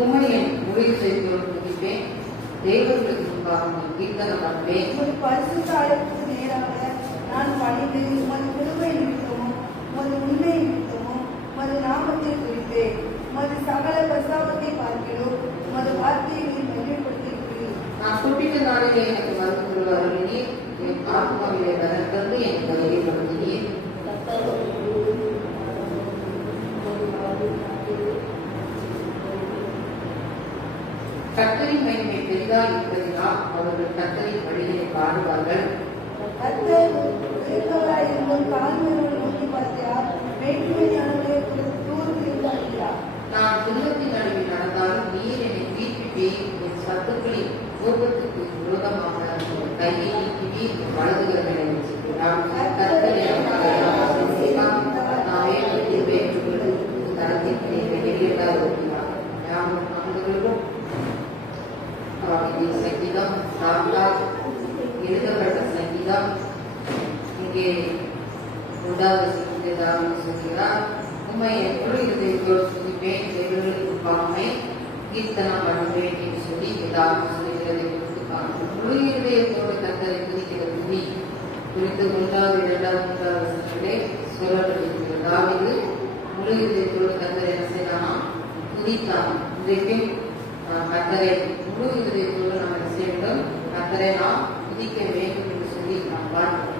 உண்மையை முடிவு செய்து துதிப்பேன். தெய்வங்களுக்கு முன்பாக கீர்த்தனை பண்ணுவேன். உமது பரிசுத்த அழைப்புக்கு நேராக நான் பணிந்து உமது கிருபை நிமித்தமும் உமது உண்மை நிமித்தமும் உமது நாமத்தை குறிப்பேன். உமது சகல பிரசாபத்தை பார்க்கிறோம். உமது வார்த்தைகளை மையப்படுத்தியிருக்கிறேன். நான் குறிப்பிட்ட நாளிலே எனக்கு மறுத்து அருளினீர். என் ஆத்மாவிலே பலத்தந்து எனக்கு தைரியப்படுத்தினீர். கர்த்தரின் மகிமை பெரிதாக இருப்பதினால் அவர்கள் கர்த்தரின் வழியை பாடுவார்கள். கர்த்தர் பெரியவராயிருந்தும் தாழ்மையோடு நோக்கி பார்க்கிறார். வேற்றுமையானவர்களை தூர்ந்து இருந்தார். நான் துன்பத்தின் நடுவில் நடந்தாலும் நீர் என்னை தீர்ப்பிட்டேன். என் சத்துக்களின் கோபத்துக்கு விரோதமாக கையை நீக்கி வலதுகிறவர்களை வச்சிருக்கிறார். கர்த்தர் தரத்திற்கு வெளியிடாத இருக்கிறார். யாரும் பங்குகளும் இது சங்கீதம் 4 எழுதப்பட்ட சங்கீதம். இங்கே 1வது சங்கீதம் சொல்கிறார், உண்மை முழு இதயத்தோடு துதிப்பேன், தேவர்களுக்கு பாவமை கீர்த்தனம் பண்ணுவேன் என்று சொல்லி எல்லாரும் சொல்லுகிறதை கொடுத்துக்காங்க. முழு இதயத்தோடு கர்த்தரை துதிக்கிற துதி குறித்து 1வது 2வது 3வது வசனங்களே சொல்லப்பட்டிருக்கிறது. தாவீது முழு இதயத்தோடு கர்த்தரை என்ன செய்யலாம்? துதித்தான். இன்றைக்கும் கர்த்தரை முழு இதயத்தோடு நாம் என்ன செய்ய வேண்டும்? கர்த்தரை நாம் துதிக்க வேண்டும் என்று சொல்லி நாம் பார்க்கிறோம்.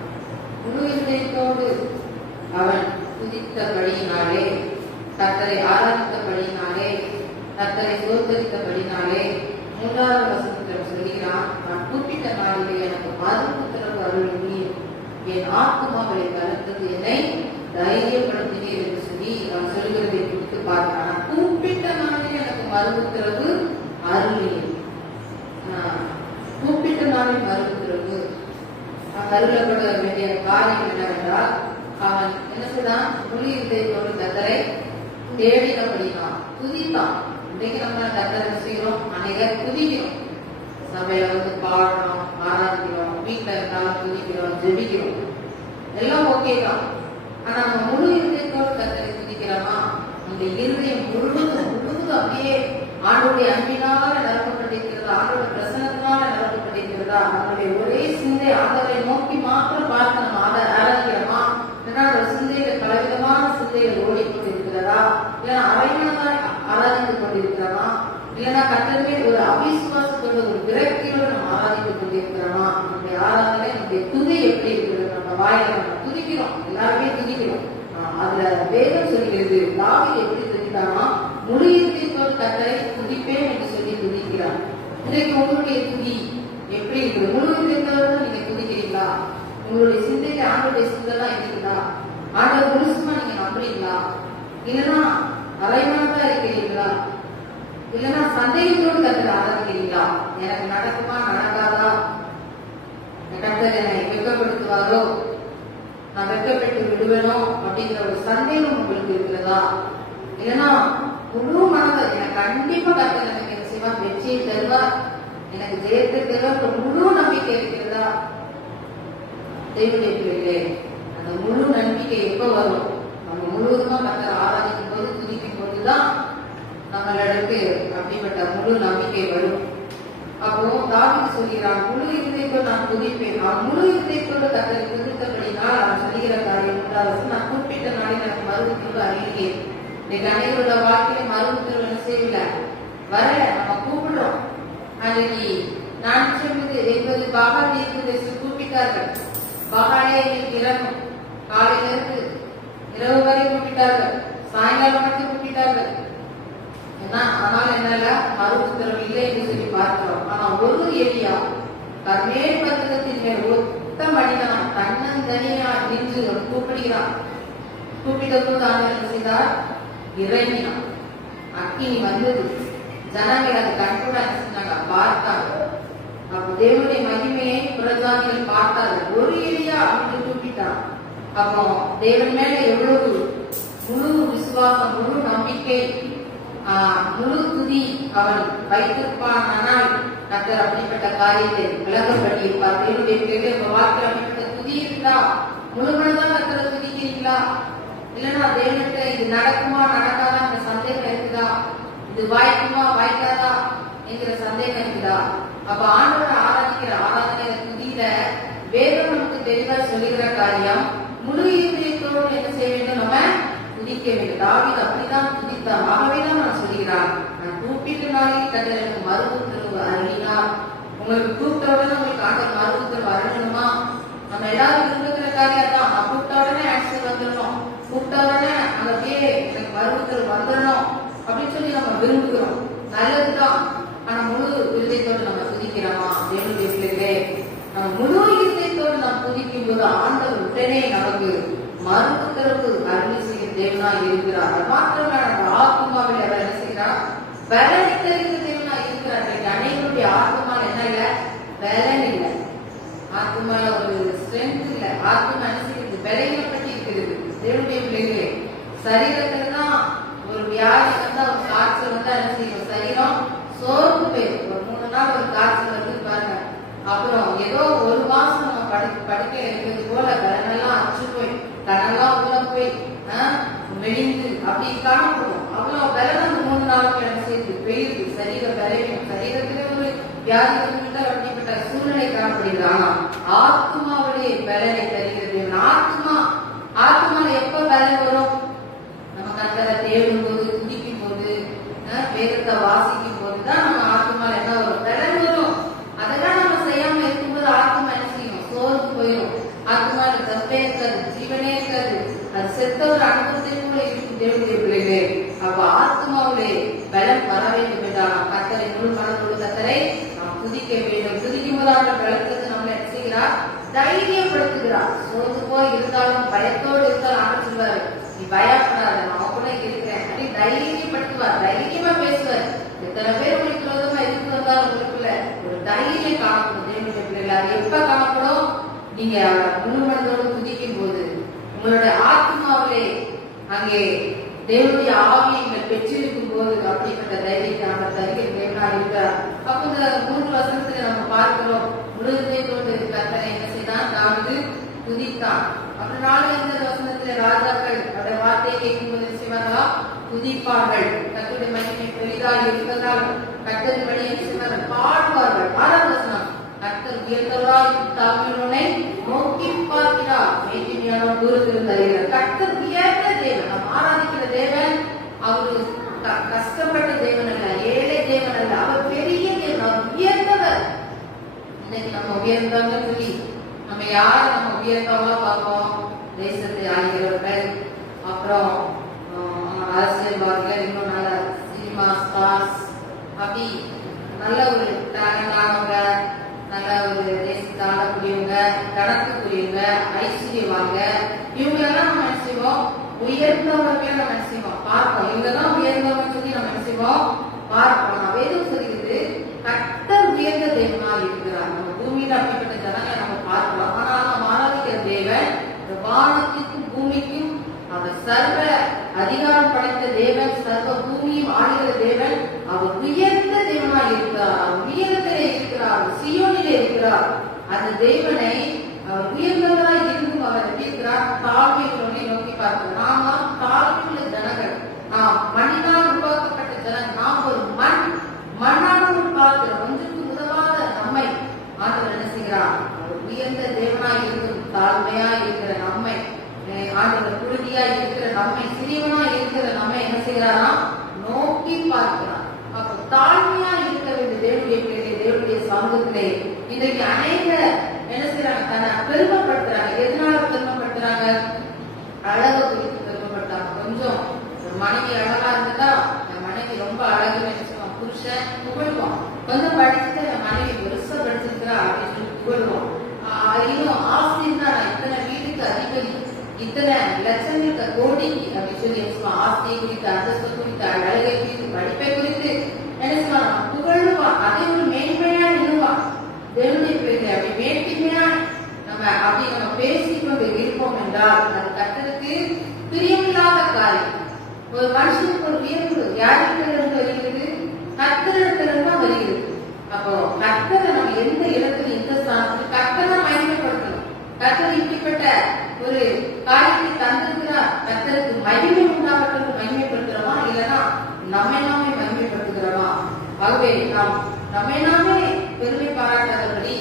முழு இதயத்தோடு அவன் துதித்தபடியினாலே, கர்த்தரை ஆராதித்தபடியினாலே, கர்த்தரை சோதரித்தபடினாலே 3வது வசனத்தில் சொல்கிறான், நான் கூப்பிட்ட நாளிலே எனக்கு மறுபுத்திரவு அருளினீர், என் ஆத்மாவை பலத்தது, என்னை தைரியப்படுத்தினீர் என்று சொல்லி நான் சொல்கிறதை குறித்து பார்க்கிறான். நான் கூப்பிட்ட நாளிலே எனக்கு மறுபுத்திரவு அருளினீர். கூப்பிட்ட நாளில் மறுபுத்திரவு அருளப்பட வேண்டிய காரியம் என்னவென்றால், அவன் என்ன செய்தான்? முழு இதயத்தோடு கர்த்தரை தேடினபடினான், துதித்தான். இன்றைக்கு நம்ம கர்த்தரை செய்கிறோம், அநேகர் துதிக்கிறோம். சபையில வந்து பாடுறோம், ஆராதிக்கிறோம், வீட்டில் இருந்தாலும் துதிக்கிறோம், ஜெபிக்கிறோம், எல்லாம் ஓகே தான். ஆனா நம்ம முழு இதயத்தோடு கர்த்தரை துதிக்கிறோமா? அந்த இருதயம் முழுவதும் அப்படியே ஆண்டோடைய அன்பினால நிரப்பப்பட்டிருக்கிறதா, ஆண்டோட பிரசனத்தினால நிரப்பப்பட்டிருக்கிறதா? நம்மளுடைய ஒரே சிந்தை ஆண்டவரை நோக்கி மாத்திரம் பார்த்து நம்ம ஆராதிக்கிறோமா? ஏன்னா சிந்தையில பலவிதமான சிந்தைகள் ஓடிக்கொண்டிருக்கிறதா? இல்லைன்னா அரைமனதாய் ஆராதித்துக் கொண்டிருக்கிறோமா? இல்லைன்னா கர்த்தருமே ஒரு அவிசுவாசத்தோட ஒரு விரக்தியோடு நம்ம ஆராதித்துக் கொண்டிருக்கிறோமா? நம்முடைய ஆராதனை, நம்முடைய துதி எப்படி இருக்கிறது? நம்ம வாயில நம்ம துதிக்கிறோம், எல்லாருமே துதிக்கிறோம். அதுல வேதம் சொல்கிறது, தாவீது எப்படி துதித்தானா? முழு இதயத்தோடு கர்த்தரை துதிப்பேன் என்று சொல்லி துதிக்கிறார். இன்றைக்கு உங்களுடைய துதி எப்படி இருக்குது? முழு இதயத்தோடு நீங்க துதிக்கிறீங்களா? உங்களுடைய சிந்தையில ஆண்டோடைய சிந்தைலாம் இருக்குதா? ஆண்டவர் முழுசுமா நீங்க நம்புறீங்களா? இல்லைன்னா அரைமனதா இருக்கிறீங்களா? இல்லைன்னா சந்தேகத்தோடு கர்த்தரை ஆராதிக்கிறீங்களா? எனக்கு நடக்குமா நடக்காதா? கர்த்தர் என்னை வெட்கப்படுத்துவாரோ, நான் வெட்கப்பட்டு விடுவேனோ அப்படிங்கிற ஒரு சந்தேகம் உங்களுக்கு இருக்கிறதா? இல்லைன்னா முழு மனதை எனக்கு கண்டிப்பா கர்த்தர் எனக்கு என்ன செய்வா? வெற்றியை தருவார், எனக்கு ஜெயத்தை தருவார், ஒரு முழு நம்பிக்கை இருக்கிறதா? தேவனுடைய பிள்ளைகளே, அந்த முழு நம்பிக்கை எப்ப வரும்? நம்ம முழுவதுமா கர்த்தரை ஆராதிக்கும் போது, துதிக்கும் போதுதான் நம்மளுக்கு அப்படிப்பட்ட முழு நம்பிக்கை வரும். அப்போ தாவீது சொல்கிறான், முழு இதயத்தோடு நான் துதிப்பேன். அவன் முழு இதயத்தோடு கர்த்தரை துதித்தபடினால் அவன் சொல்லுகிற காரியம் நான் கூப்பிட்ட நாளில் எனக்கு மறுபுத்திரவு அருளினீர். இன்னைக்கு அனைவரோட வாழ்க்கையில மறுபுத்திரவு என்ன செய்யல? வரல. நம்ம கூப்பிடுறோம். அன்னைக்கு நான் சொல்வது என்பது பாகால் தீர்க்கதரிசி கூப்பிட்டார்கள். பாகாலே இன்னைக்கு இறங்கும். காலையில இருந்து இரவு வரை கூப்பிட்டார்கள், சாயங்காலம் மட்டும் கூப்பிட்டார்கள். ஆனால் என்னால மறுபுத்திரவு இல்லை என்று சொல்லி பார்க்கிறோம். ஆனா ஒரு எலியா கர்மேல் பர்வதத்தின் மேல் ஒத்த மனிதனான் தன்னந்தனியா நின்று கூப்பிடுகிறான். கூப்பிட்ட போது ஆண்டவர் என்ன செய்தார்? இறங்கினான். அக்கினி வந்தது. ஜனங்கள் அதை கண்கூட என்ன செஞ்சாங்க? பார்த்தாங்க. அப்போ தேவனுடைய மகிமையை புறஜாதிகள் பார்த்தார்கள். ஒரு எலியா அப்படின்னு கூப்பிட்டான். அப்போ தேவன் மேல எவ்வளவு முழு விசுவாசம், முழு நம்பிக்கை, முழு துதி அவன் வைத்திருப்பான். ஆனால் கர்த்தர் அப்படிப்பட்ட காரியத்தை விளக்கப்பட்டிருப்பார். தேவனுடைய பிள்ளைகள் வாழ்க்கை அப்படிப்பட்ட துதி இருந்தா முழுமனதான் கர்த்தரை துதிக்கிறீங்களா? இல்லைன்னா தேவனுக்கு இது நடக்குமா நடக்காதா சந்தேகம் இருக்குதா? இது வாய்க்குமா வாய்க்காதா என்கிற சந்தேகம் இருக்குதா? அப்ப ஆண்டவரை ஆராதிக்கிற ஆராதனை துதியில வேதம் நமக்கு தெளிவா சொல்லுகிற காரியம் முழு இதயத்தோடு என்ன செய்ய வேண்டும்? நம்ம துதிக்க வேண்டும். தாவீது அப்படிதான் துதித்தான். ஆகவேதான் நான் சொல்லுகிறான், நான் கூப்பிட்டனாலே கர்த்தர் எனக்கு மறு உத்தரவு அருளினார். உங்களுக்கு கூப்பிட்ட உடனே உங்களுக்கு ஆண்டவர் மறு உத்தரவு அருளணுமா? நம்ம எல்லாரும் விரும்புகிற காரியம் தான். நான் கூப்பிட்ட உடனே ஆன்சர் வந்துடணும், கூப்பிட்ட உடனே அந்த அப்படியே எனக்கு மறு உத்தரவு வந்துடணும் அப்படின்னு சொல்லி நம்ம விரும்புகிறோம். நல்லதுதான். ஆனா முழு இதயத்தோடு நம்ம துதிக்கிறோமா? தேவனுடைய பிள்ளைகளே, நம்ம முழு இதயத்தோடு நாம் துதிக்கும் போது ஆண்டவர் உடனே நமக்கு மறு உத்தரவு அருளி செய்கிற தேவனா இருக்கிறார். அது மாத்திரமல்ல, நம்ம ஆத்மாவில் அவர் என்ன செய்கிறார்? பலனித்தறிந்த தேவனா இருக்கிறார். அனைவருடைய ஆத்மாவில் என்ன இல்லை? பலன் இல்லை. ஆத்மால ஒரு ஸ்ட்ரென்த் இல்லை. ஆத்மா என்ன செய்கிறது? பலகீனப்பட்டு இருக்கிறது. தேவனுடைய பிள்ளைகளே, சரீரத்துல தான் ஒரு வியாதி வந்தா, ஒரு காய்ச்சல் வந்தா என்ன செய்யும்? சரீரம் சோர்ந்து போயிடும். ஒரு 3 நாள் ஒரு காய்ச்சல் வந்து பாருங்க, அப்புறம் ஏதோ ஒரு மாசம் நம்ம படுக்க இருக்கிறது போல கலனெல்லாம் அச்சு போய் கனெல்லாம் உள்ள போய் மெலிந்து அப்படி காணப்படும். அவ்வளவு பலன் 3 நாளுக்கு என்ன செய்யுது? பெய்யுது. சரீர பலவீனம், சரீரத்திலே ஒரு வியாதி அப்படிப்பட்ட சூழ்நிலை காணப்படுகிறான். ஆத்மாவிலே பலனை தருகிறது. ஆத்மால எப்ப பலன் வரும்? நம்ம கர்த்தரை தேடும் போது, துதிக்கும் போது, வேதத்தை வாசிக்கும் போதுதான் நம்ம ஆத்மால என்ன வரும்? பலன் வரும். அதெல்லாம் நம்ம செய்யாம இருக்கும்போது ஆத்மா என்ன செய்யும்? சோர்ந்து போயிடும். ஆத்மால தப்பே இருக்காது, ஜீவனே இருக்காது. அது செத்த ஒரு அனுபவத்தை போல இருக்கும். தேவனுடைய பிள்ளைகளே, அப்ப ஆத்மாவிலே பலம் வர வேண்டும் என்றால் கர்த்தரை முழு மனதோடு கர்த்தரை நாம் துதிக்க வேண்டும். துதிக்கும் போது ஆண்ட பலத்தை நம்மளை என்ன செய்கிறார்? தைரியப்படுத்துகிறார். சோர்ந்து போய் இருந்தாலும், பயத்தோடு இருந்தாலும் ஆண்டு சொல்வாரு, நீ பயப்படாத, நான் கூட இருக்கிறேன் அப்படி தைரியப்படுத்துவார். தைரியமா பேசுவார். எத்தனை பேர் உங்களுக்கு விரோதமா இருக்கு வந்தாலும் உங்களுக்குள்ள ஒரு தைரியம் காணப்படும். தேவனுடைய பிள்ளைகள், அது எப்ப காணப்படும்? நீங்க முழு மனதோடு துதிக்கும் போது, உங்களுடைய ஆத்மாவிலே அங்கே தேவனுடைய ஆவியை பெற்றிருக்கும் போது அப்படிப்பட்ட தைரியத்தை நம்ம தருகிற தேவனா இருக்கிறார். அப்ப இந்த 3 வசனத்துல நம்ம பார்க்கிறோம், முழு இதயத்தோடு கர்த்தரை என்ன செய்தான்? தாவீது துதித்தான். அப்புறம் 4 வசனத்துல ராஜாக்கள் அவருடைய வார்த்தையை கேட்கும்போது என்ன செய்வார்களா? துதிப்பார்கள். கர்த்தருடைய மகிமை பெரிதாக இருப்பதால் கர்த்தரின் வழியை என்ன செய்வார்கள்? பாடுவார்கள். 6 வசனம், கர்த்தர் உயர்ந்தவராய் தாழ்மையுள்ளவனை நோக்கி பார்க்கிறார், மேய்ப்பனானவன் தூரத்திலிருந்து அறிகிறார். கர்த்தர் உயர்ந்த தேவன். நாம் ஆராதிக்கிற தேவன் அவரு கஷ்டப்பட்ட தேவன் அல்ல, ஏழை தேவன் அல்ல. அவர் பெரிய தேவன், அவர் உயர்ந்தவர். இன்னைக்கு நம்ம உயர்ந்தவங்க சொல்லி நம்ம யாரு நம்ம உயர்ந்தவங்களா பார்ப்போம்? தேசத்தை ஆளுகிறவர்கள், அப்புறம் அரசியல்வாதிகள், இன்னும் நல்ல சினிமா ஸ்டார்ஸ், அப்படி நல்ல ஒரு டேலண்டானவங்க, நல்ல ஒரு தேசத்தை ஆளக்கூடியவங்க, கணக்குக்கூடியவங்க, ஐஸ்வர்யவாங்க, இவங்க எல்லாம் நம்ம என்ன செய்வோம்? உயர்ந்தவர்கள் நம்ம என்ன செய்வோம்? பார்ப்போம். இவங்கதான் உயர்ந்தவங்க சொல்லி நம்ம என்ன செய்வோம்? பார்ப்போம். வேதம் சொல்கிறது கர்த்தர் உயர்ந்த தேவனா இருக்கிறார். நம்ம பூமியில அப்படிப்பட்ட ஜனங்களை நம்ம பார்க்கலாம். ஆனால் நம்ம ஆராதிக்கிற தேவன் வானத்திற்கும் பூமிக்கும் அவர் சர்வ அதிகாரம் படைத்த தேவன், சர்வ பூமியும் ஆளுகிற தேவன். அவர் உயர்ந்த தேவனா இருக்கிறார். அவர் உயரத்திலே இருக்கிறார், சியோனிலே இருக்கிறார். அந்த தேவனை அவர் உயர்ந்தவராய் இருந்தும் அவர் எப்படி இருக்கிறார்? தாழ்மையுள்ளவனை நோக்கி பார்க்கிறார். நாம தாழ்மையுள்ள ஜனங்கள், நாம் மண்ணினால் உருவாக்கப்பட்ட ஜனங்கள். நாம் ஒரு மண்ணானவன் பார்க்கிற ஒன்றுக்கு உதவாத நம்மை ஆண்டவர் என்ன செய்கிறார்? அவர் உயர்ந்த தேவனாய் இருந்தும் தாழ்மையா இருக்கிற நம்மை, ஆண்டவர் குருதியா இருக்கிற நம்மை, சிறியவனா இருக்கிற நம்மை என்ன செய்கிறாரா? நோக்கி பார்க்கிறார். அப்ப தாழ்மையா இருக்க வேண்டிய தேவனுடைய பிள்ளைகளை தேவனுடைய சமூகத்திலே இன்றைக்கு அநேக என்ன செய்யறாங்க? தன்னை பெருமைப்படுத்துறாங்க. எதனால பெருமைப்படுத்துறாங்க? அழக குறித்து பெருமைப்படுத்தாங்க. கொஞ்சம் மனைவி அழகா இருந்துட்டா என் மனைவி ரொம்ப அழகு நினைச்சுவான், புருஷன் புகழ்வான். கொஞ்சம் படிச்சுட்டு என் மனைவி பெருசா படிச்சிருக்கிறா அப்படின்னு சொல்லி புகழ்வான். இன்னும் ஆஸ்தி இருந்தா நான் இத்தனை வீட்டுக்கு அதிபதி, இத்தனை லட்சங்களுக்கு கோடிக்கு அப்படின்னு சொல்லி நினைச்சுவான். ஆஸ்தியை குறித்து, அந்தஸ்து குறித்து, அழகை குறித்து, படிப்பை குறித்து நினைச்சுவான், புகழுவான். அதே ஒரு மேன்மையா நிறுவான். தேவனுடைய பிள்ளைகளை அப்படி மேன்மையா நம்ம பேசிக்கொண்டு இருப்போம் என்றால் அது கர்த்தருக்கு பிரியமில்லாத காரியம். ஒரு மனுஷனுக்கு ஒரு உயர்வு யாரிடத்திலிருந்து வருகிறது? கர்த்தரிடத்திலிருந்து தான் வருகிறது. அப்போ கர்த்தரை நம்ம எந்த இடத்துல, எந்த ஸ்தானத்தில் கர்த்தரை மகிமைப்படுத்தணும். கர்த்தர் இப்படிப்பட்ட ஒரு காரியத்தை தந்திருக்கிறார், கர்த்தருக்கு மகிமை உண்டாகட்டும் மகிமைப்படுத்துறோமா? இல்லைன்னா நம்மை நாமே மகிமை ஆகவே நாம் நம்மை நாமே பெருமை பாராட்டாதபடி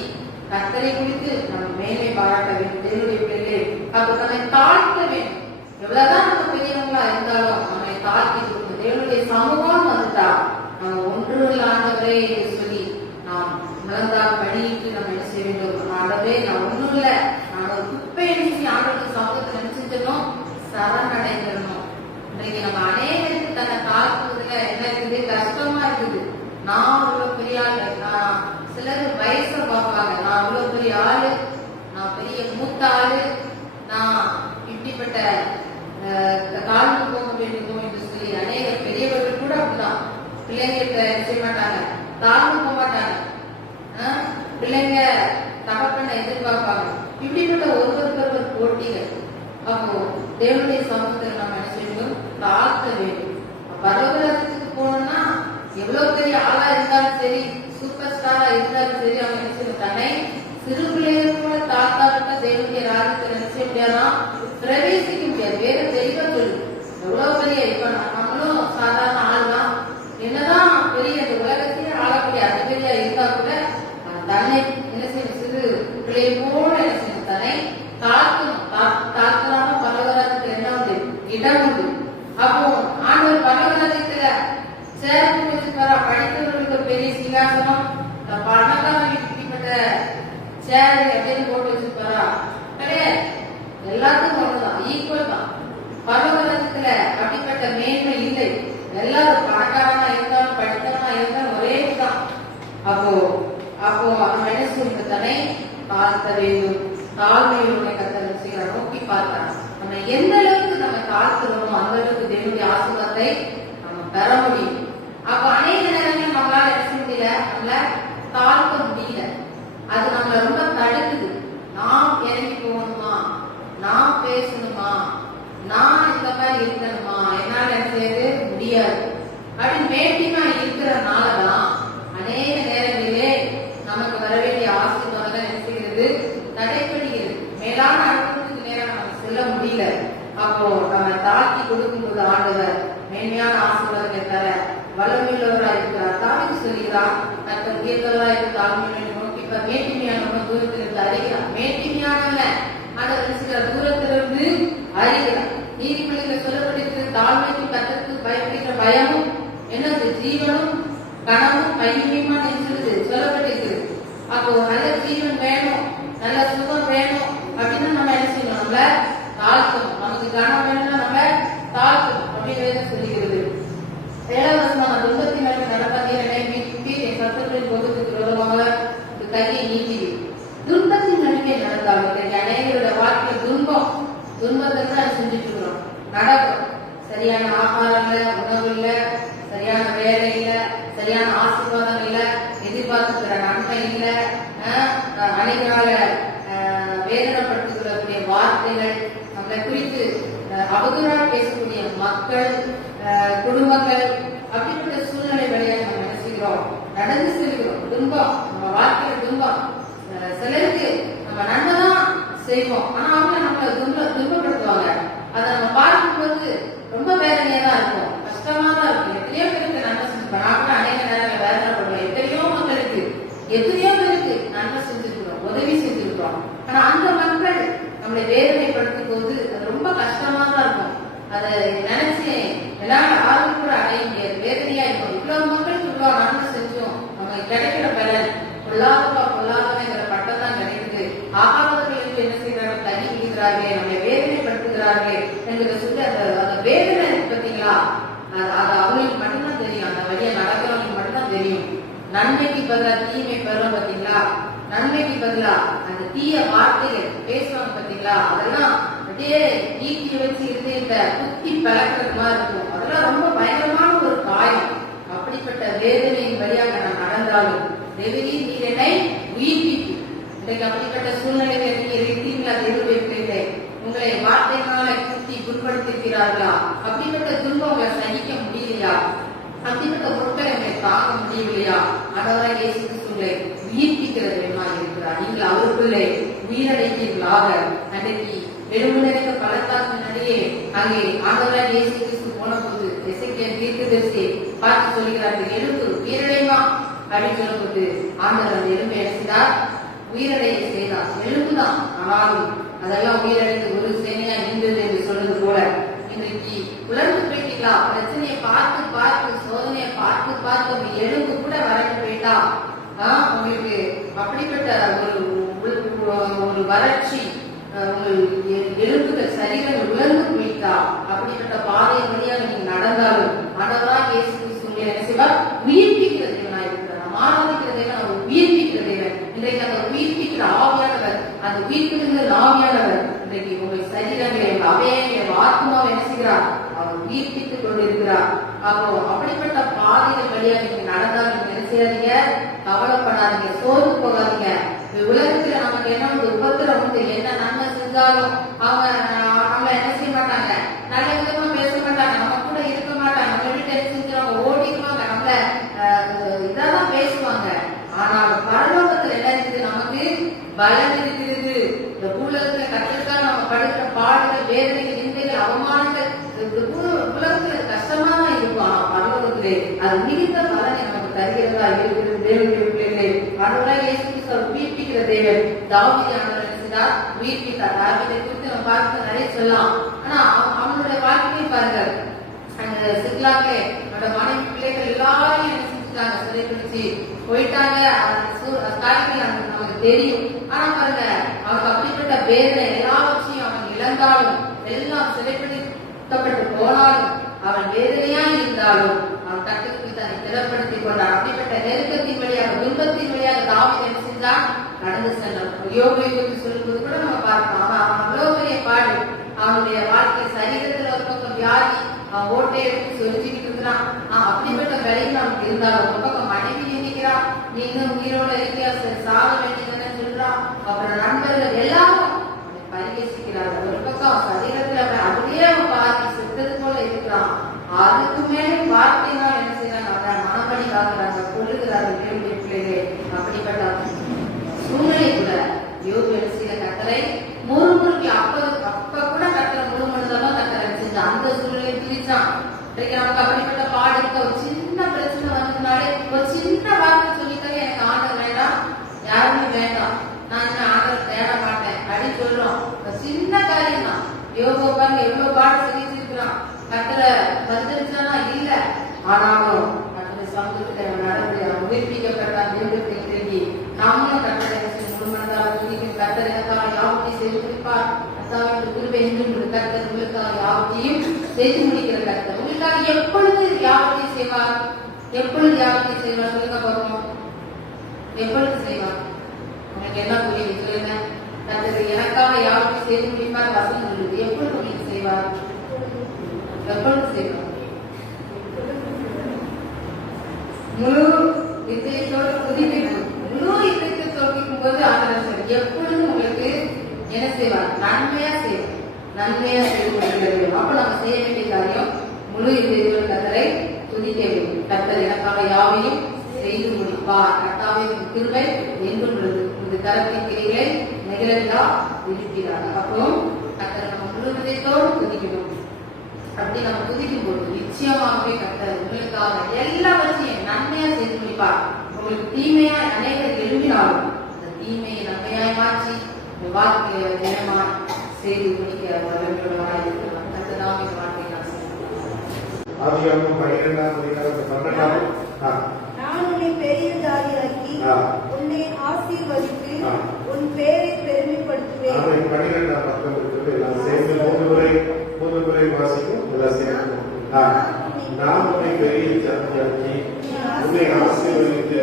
கர்த்தரை குறித்து நம்ம மேன்மை பாராட்ட வேண்டும். தேவனுடைய பிள்ளைகளே, அப்ப நம்மை தாழ்த்த வேண்டும். எவ்வளவுதான் நம்ம பெரியவங்களா இருந்தாலும் நம்மை தாழ்த்தி கொடுக்கும். தேவனுடைய சமூகம் வந்துட்டா நம்ம ஒன்று ஆண்டவரே என்று சொல்லி நாம் முழந்தால் படியிட்டு நம்ம என்ன செய்ய வேண்டும்? ஆண்டவரே, நான் ஒன்றும் இல்லை, நான் ஒரு குப்பை நினைச்சு ஆண்டவருக்கு சமூகத்தை நினைச்சிட்டணும், சரணடைஞ்சிடணும். இன்றைக்கு நம்ம அநேகருக்கு தன்னை தாழ்த்துவதுல என்ன இருக்குது? கஷ்டமா இருக்குது. நான் இவ்வளவு பெரிய ஆளு, நான் சிலர் வயசை பார்ப்பாங்க, நான் இவ்வளவு பெரிய ஆளு, நான் பெரிய மூத்த ஆளு, நான் இப்படிப்பட்ட தாழ்வு போக வேண்டுமோ என்று சொல்லி அநேக பெரியவர்கள் கூட அப்படிதான் பிள்ளைங்க செய்ய மாட்டாங்க, தாழ்வு போக மாட்டாங்க. பிள்ளைங்க தகப்பனை எதிர்பார்ப்பாங்க. இப்படிப்பட்ட ஒருவருக்கொருவர் போட்டிகள். அப்போ தேவனுடைய சமூகத்தில் நம்ம என்ன செய்யணும்? தாழ்த்த வேண்டும். பரவராஜத்துக்கு போனோம்னா எவ்வளவு பெரிய ஆளா இருந்தாலும் சரி, சூப்பர் ஸ்டாரா இருந்தாலும் சரி, அவங்க என்ன செய்யணும்? தன்னை சிறு பிள்ளைகள் கூட தாழ்த்தாவிட்ட தேவனுடைய ராஜ்யத்தில் என்ன செய்ய முடியாதா? பிரவேசிக்க முடியாது. வேற தெளிவா சொல்லு. எவ்வளவு பெரிய இப்ப நம்மளும் சாதாரண ஆள் தான், என்னதான் பெரிய இந்த உலகத்தையே ஆளக்கூடிய அதிபதியா இருந்தா கூட தன்னை என்ன செய்யணும்? சிறு பிள்ளை போல என்ன செய்யணும்? தன்னை தாழ்த்தணும். தாழ்த்தலாம பரவராஜத்துல என்ன உண்டு? இடம் உண்டு. அப்போ ஆண்டவர் பரவராஜத்துல சேர்த்து வச்சிருக்காரா? படித்தவர்களுக்கு பெரிய சிங்காசனம், பணக்காரர்களுக்கு இப்படிப்பட்ட சேர் அப்படின்னு போட்டு வச்சிருப்பாரா? கிடையாது. எல்லாத்துக்கும் ஒண்ணுதான், ஈக்குவல் தான். பரவராஜத்துல அப்படிப்பட்ட மேன்மை இல்லை. எல்லாரும் பணக்காரனா இருந்தாலும் படித்தவனா இருந்தாலும் ஒரே தான். அப்போ நம்ம என்ன செய்யணும்? தன்னை தாழ்த்த வேண்டும். தாழ்மையுடைய கத்தரை நோக்கி பார்த்தார். நம்ம எந்த அளவுக்கு நம்ம தாழ்த்துறோமோ அந்த அளவுக்கு தேவனுடைய ஆசீர்வாதத்தை நம்ம பெற முடியும். அப்ப அநேக நேரங்கள் நம்மளால என்ன செய்ய முடியல, நம்மள தாழ்த்த முடியல. அது நம்மள ரொம்ப தடுக்குது. நாம் இறங்கி போகணுமா, நாம் பேசணுமா, நான் இந்த மாதிரி இருக்கணுமா, என்னால என்ன செய்யறது முடியாது அப்படின்னு மேட்டிமா இருக்கிறனாலதான் அநேக நேரங்களிலே நமக்கு வர வேண்டிய ஆசீர்வாதம் என்ன செய்கிறது? தடைப்படுகிறது. மேலான அனுபவத்துக்கு நேரம் நம்ம செல்ல முடியல. அப்போ நம்ம தாழ்த்தி கொடுக்கும்போது ஆண்டவர் மேன்மையான ஆசீர்வாதத்தை தர வல்லமையுள்ளவராக இருக்கிறார். தாவீது சொல்கிறார், தன் உயர்ந்தவராக இருக்க தாழ்மையை நோக்கி மேட்டிமையானவங்க தூரத்தில் இருந்து அறிகிறார். மேட்டிமையானவங்க ஆண்டவர் நினைச்சுக்கிறார், தூரத்திலிருந்து அறிகிறார். நீதிமொழிகள் சொல்லப்பட்டிருக்கிறது, தாழ்மைக்கு கர்த்தருக்கு பயப்படுகிற பயமும் என்னது? ஜீவனும் கனமும் மையமா நினைச்சிருது சொல்லப்பட்டிருக்கிறது. அப்போ நல்ல ஜீவன் வேணும், நல்ல சுகம் வேணும் அப்படின்னா நம்ம என்ன செய்யணும்? நம்மள தாழ்த்தணும். நமக்கு கனம் வேணும்னா நம்ம தாழ்த்தணும் அப்படின்னு சொல்லிக்கிறது. 7வது வசனம், துன்பத்தினால நடப்பதை மீட்பி என் சத்துருவின் கோபத்துக்கு விரோதமாக கையை நீட்டி. துன்பத்தின் நடுவே நடந்தாலும் இன்றைக்கு அநேகரோட வாழ்க்கை துன்பத்தை தான் செஞ்சுட்டு இருக்கிறோம். நடக்கும். சரியான ஆகாரம் இல்ல, உணவு இல்ல, சரியான வேலை இல்ல, சரியான ஆசீர்வாதம் இல்ல, எதிர்பார்த்துக்கிற நன்மை இல்ல, அநேகரால வேதனைப்படுத்தக்கூடிய வார்த்தைகள், நம்மளை குறித்து அவதூறாக பேசக்கூடிய மக்கள், குடும்பங்கள், அப்படிப்பட்ட சூழ்நிலை வழியாக நம்ம என்ன செய்கிறோம்? நடந்து செல்கிறோம். துன்பம், நம்ம வாழ்க்கையில துன்பம். சிலருக்கு நம்ம நன்மைதான் செய்வோம், ஆனா அவங்க நம்மளை துன்பப்படுத்துவாங்க. அதை நம்ம பார்க்கும்போது ரொம்ப வேதனையா தான் இருக்கும், கஷ்டமா தான் இருக்கும். எத்தனையோ பேருக்கு நன்மை செஞ்சுருப்போம். நான் கூட அநேக நேரங்கள் வேதனைப்படுவோம். எத்தனையோ மக்களுக்கு எத்தனையோ பேருக்கு நன்மை செஞ்சிருக்கிறோம், உதவி செஞ்சிருக்கிறோம். ஆனா அந்த மக்கள் நம்மளை வேதனைப்படுத்தும் போது அது ரொம்ப கஷ்டமா தான் இருக்கும். அதை நினைச்சு எல்லாரும் யாரும் கூட அடைய முடியாது, வேதனையா இருக்கும். இவ்வளவு மக்களுக்கு இவ்வளவு நன்மை செஞ்சோம், நமக்கு கிடைக்கிற பலன் பொல்லாதவங்கிற பட்டம் தான் கிடைக்குது. ஆகாதவர்களுக்கு என்ன செய்யறாங்க? தனி விடுகிறார்கள், நம்மை வேதனைப்படுத்துகிறார்கள் என்கிற சொல்லி அந்த வேதனை பார்த்தீங்களா? அது அவங்களுக்கு மட்டும்தான் தெரியும். அந்த வழியை நடக்கிறவங்களுக்கு மட்டும்தான் தெரியும். நன்மைக்கு பதிலா தீமை பெறும் பார்த்தீங்களா? நன்மைக்கு பதிலா அந்த தீய வார்த்தைகள் பேசுவாங்க பார்த்தீங்களா? அதெல்லாம் அப்படியே ஈட்டி வச்சு இருந்த குத்தி பழக்கிறது மாதிரி இருக்கும். அதெல்லாம் ரொம்ப பயங்கரமான ஒரு காயம். அப்படிப்பட்ட வேதனையின் வழியாக நான் நடந்தாலும் தேவரீ நீர் என்னை உயிர்ப்பித்து. இன்றைக்கு அப்படிப்பட்ட சூழ்நிலைகளை நீங்க இருக்கிறீங்களா? தேவதை உங்களை வார்த்தைகளால குத்தி குணப்படுத்திருக்கிறார்களா? அப்படிப்பட்ட துன்பம் உங்களை சகிக்க முடியலையா? அப்படிப்பட்ட பொருட்களை உங்களை தாங்க முடியவில்லையா? ஆண்டவராக இயேசு கிறிஸ்துவை உயிர்ப்பிக்கிற விதமாக இருக்கிறார். நீங்கள் அவருக்குள்ளே உயிரடைத்தீர்களாக. அன்றைக்கு எலும்பு நிறைந்த பள்ளத்தாக்கு நடுவே அங்கே ஆண்டவராய் இயேசு கிறிஸ்து போன போது எசேக்கியேல் தீர்க்கதரிசி பார்த்து சொல்கிறார்கள், எலும்பு உயிரடையுமா அப்படின்னு சொல்லும்போது ஆண்டவர் அந்த எலும்பை அடைந்தார், உயிரடைய செய்தார். எலும்புதான், ஆனாலும் அதெல்லாம் உயிரடைந்து ஒரு சேனையா நின்றது என்று சொன்னது போல இன்றைக்கு உலர்ந்து போயிட்டீங்களா? பிரச்சனையை பார்த்து பார்த்து, சோதனையை பார்த்து பார்த்து உங்க எலும்பு கூட வறண்டு போயிட்டா, உங்களுக்கு அப்படிப்பட்ட ஒரு வறட்சி, உங்கள் எலும்புகள் சரீரங்கள் உலர்ந்து போயிட்டா, அப்படிப்பட்ட பாதையை வழியாக நீங்க நடந்தாலும் ஆண்டவராக இயேசு கிறிஸ்து உங்களை என்ன செய்வார்? உயிர்ப்பிக்கிற தேவனாய் இருக்கிறார். ஆராதிக்கிற தேவன் அவர் உயிர்ப்பிக்கிற தேவன். இன்றைக்கு அந்த உயிர்ப்பிக்கிற ஆவியானவர், அந்த உயிர்ப்பிக்கிற ஆவியானவர் இன்றைக்கு உங்கள் சரீரங்களை, அவயங்களை, ஆத்மாவை என்ன செய்கிறார்? அவர் உயிர்ப்பித்துக் கொண்டிருக்கிறார். அப்போ அப்படிப்பட்ட பாதைகள் வழியாக நீங்க நடந்தால் நீங்க என்ன செய்யாதீங்க? கவலைப்படாதீங்க, சோர்ந்து போகாதீங்க. உலகத்துல நமக்கு என்ன உபத்திரம் உண்டு, என்ன நன்மை செஞ்சாலும் அவங்க என்ன செய்ய மாட்டாங்க? நல்ல விதமா பேச மாட்டாங்க, நம்ம கூட இருக்க மாட்டாங்க, நம்ம வீட்டு என்ன செஞ்சுருவாங்க? ஓடிடுவாங்க, நம்மள இதான் பேசுவாங்க. ஆனால் பரலோகத்துல என்ன இருக்குது? நமக்கு பலம் இருக்கிறது. இந்த உலகத்துல கற்றுக்காக நம்ம படுக்கிற பாடுகள், வேதனைகள், நிந்தைகள், அவமானங்கள் உலகத்துல கஷ்டமா தான் இருக்கும். ஆனா பரலோகத்திலே அது மிகுந்த பலனை நமக்கு தருகிறதா இருக்கிறது. தேவனுடைய பிள்ளைகளே, ஆண்டவராகிய இயேசு கிறிஸ்து உயிர்ப்பிக்கிற தேவன். தாவீதை ஆண்டவர் நினைச்சார், உயிர்ப்பித்தார். தாவீதை குறித்து நம்ம பார்த்து நிறைய சொல்லலாம். ஆனா அவனுடைய வாழ்க்கையை பாருங்க, அந்த சிக்லாக்லே அவனோட மனைவி பிள்ளைகள் எல்லாரையும் என்ன செஞ்சுட்டாங்க? சிறைப்பிடிச்சு போயிட்டாங்க. காரியங்கள் நமக்கு தெரியும். ஆனா பாருங்க, அவனுக்கு அப்படிப்பட்ட வேதனை எல்லாவற்றையும் அவன் இழந்தாலும், எல்லாம் சிறைப்பிடிக்கப்பட்டு போனாலும், அவன் வேதனையா இருந்தாலும் அவன் கட்டுக்கு தன்னை திடப்படுத்திக் கொண்டான். அப்படிப்பட்ட நெருக்கத்தின் வழியாக, துன்பத்தின் வழியாக தாவீது என்ன செஞ்சான்? நடந்து சென்றான். யோபை பற்றி சொல்லும்போது கூட நம்ம பார்க்கலாம். அவன் அவ்வளவு பெரிய பாடு, அவனுடைய வாழ்க்கை சரீரத்துல ஒரு பக்கம் வியாதி, அவன் ஓட்டை எடுத்து சொல்லிக்கிட்டு இருக்கிறான். அப்படிப்பட்ட வேலையில் அவனுக்கு இருந்தாலும் ஒரு பக்கம் மனைவி நினைக்கிறான், நீ இன்னும் உயிரோட இருக்கியா, சாக வேண்டியதுன்னு சொல்றான். அப்புறம் நண்பர்கள் எல்லாரும் பரிகசிக்கிறார்கள். ஒரு பக்கம் சரீரத்துல அப்படியே பாதி செத்தது போல இருக்கிறான். அதுக்கு மேலே வார்த்தைகள் என்ன செய்யறாங்க? மனப்படி காக்குறாங்க, கொள்ளுகிறார்கள். தேவனுடைய பிள்ளைகளே, அப்படிப்பட்ட சூழ்நிலை கூட யோபு என்ன செய்த? கர்த்தரை முறுமுறுக்கி அப்ப கூட கர்த்தரை முழுமனதான் கர்த்தரை செஞ்ச அந்த சூழ்நிலையை பிரிச்சான். நமக்கு அப்படிப்பட்ட பாடு இருக்க, ஒரு சின்ன பிரச்சனை வந்ததுனாலே ஒரு சின்ன வார்த்தை சொல்லித்தாங்க, எனக்கு ஆண்டவர் வேண்டாம், யாருமே வேண்டாம், நான் என்ன ஆண்டவர் தேட மாட்டேன் அப்படின்னு சொல்றோம். சின்ன காரியம் தான். யோகா பாருங்க எவ்வளவு பாடு செஞ்சிருக்கிறான். கர்த்தரை பதிலளிச்சானா? இல்ல. ஆனாலும் கர்த்தரை சமூகத்தை நடவடிக்கை உயிர்ப்பிக்கப்பட்டான். தேவத்தை திரும்பி நாமளும் கர்த்தரை முழுமனதாக துதிக்கும். கர்த்தர் எனக்காக யாவற்றையும் செய்து முடிப்பார். கர்த்தாவின் கிருபை என்றும் கர்த்தர் உங்களுக்காக யாவற்றையும் செய்து முடிக்கிற கர்த்தர். உங்களுக்காக எப்பொழுது யாவற்றையும் செய்வார்? எப்பொழுது யாவற்றையும் செய்வார்? சொல்லுங்க பார்ப்போம். எப்பொழுது செய்வார்? உங்களுக்கு என்ன புரியுது? சொல்லுங்க. கர்த்தர் எனக்காக யாவற்றையும் செய்து முடிப்பார் வசனம் சொல்லுது. எப்பொழுது உங்களுக்கு செய்வார்? எப்பொழுது செய்வார்? முழு இதயத்தோடு புதுப்பிக்கும், முழு இதயத்தை தோற்பிக்கும் போது ஆண்டவர் எப்பொழுதும் உங்களுக்கு என்ன செய்வார்? நன்மையா செய்வார், நன்மையா செய்து கொடுக்கிறது. அப்ப நம்ம செய்ய வேண்டிய காரியம் முழு இதயத்தோடு கர்த்தரை துதிக்க வேண்டும். கர்த்தர் எனக்காக யாவையும் செய்து முடிப்பார். கர்த்தாவின் கிருபை என்றும் உள்ளது. இந்த கரத்தின் கிரிகளை நிகழா இருக்கிறார். அப்போ கர்த்தரை நம்ம முழு இதயத்தோடு துதிக்கணும். அப்படி நம்ம துதிக்கும் போது நிச்சயமாகவே கர்த்தர் உங்களுக்காக எல்லாவற்றையும் நன்மையா செய்து முடிப்பார். உங்களுக்கு தீமையா அனைவரும் எழுப்பினாலும் அந்த தீமையை நன்மையாய் மாற்றி உங்கள் வாழ்க்கையை தினமாய் செய்து முடிக்க வல்லமையுள்ளவராய் இருக்கிறார். கர்த்தர் இந்த வாழ்க்கையை நான் செய்கிறேன். ஆதியாகமம் 12:12 நான் உன்னை பெரிய ஜாதியாக்கி உன்னை ஆசீர்வதித்து உன் பேரை பெருமைப்படுத்துவேன். 12 எல்லாம் சேர்ந்து மூன்று முறை வாசிக்கும். எல்லாம் சேர்ந்து நான் உன்னை பெரிய ஜாதியாக்கி உன்னை ஆசீர்வதித்து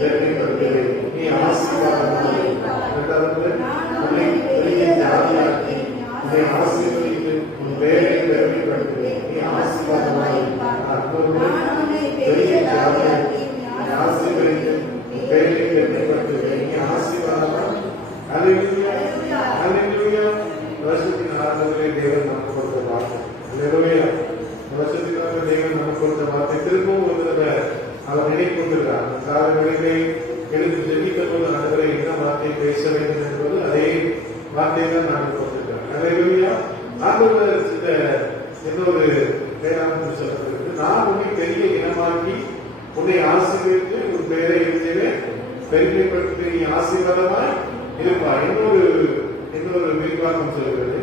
பெருமைப்படுத்துவேன். நீ ஆசீர்வாதமாய். உன்னை பெரிய ஜாதியாக்கி உன்னை ஆசீர்வதித்து உன் பேரை பெருமைப்படுத்துவேன். நீ ஆசீர்வாதமாய். பெரிய ஜாதியாக்கி ஆசீர்வதித்து உன் பேரை பெருமைப்படுத்துவேன். நீ ஆசீர்வாதமாய். அல்லேலூயா, அல்லேலூயா. வருஷத்தின் ஆரம்பத்திலே தேவன் நமக்கு இன்னொரு வேளாண் சொல்லப்பட்டிருக்கு. நான் உன்னை பெரிய இனமாக்கி உன்னை ஆசீர்வதித்து உன் பெயரை எழுதியவே பெருமைப்படுத்தி நீ ஆசீர்வாதமாய் இருப்பாய். இன்னொரு விரிவாக்கம் சொல்கிறது.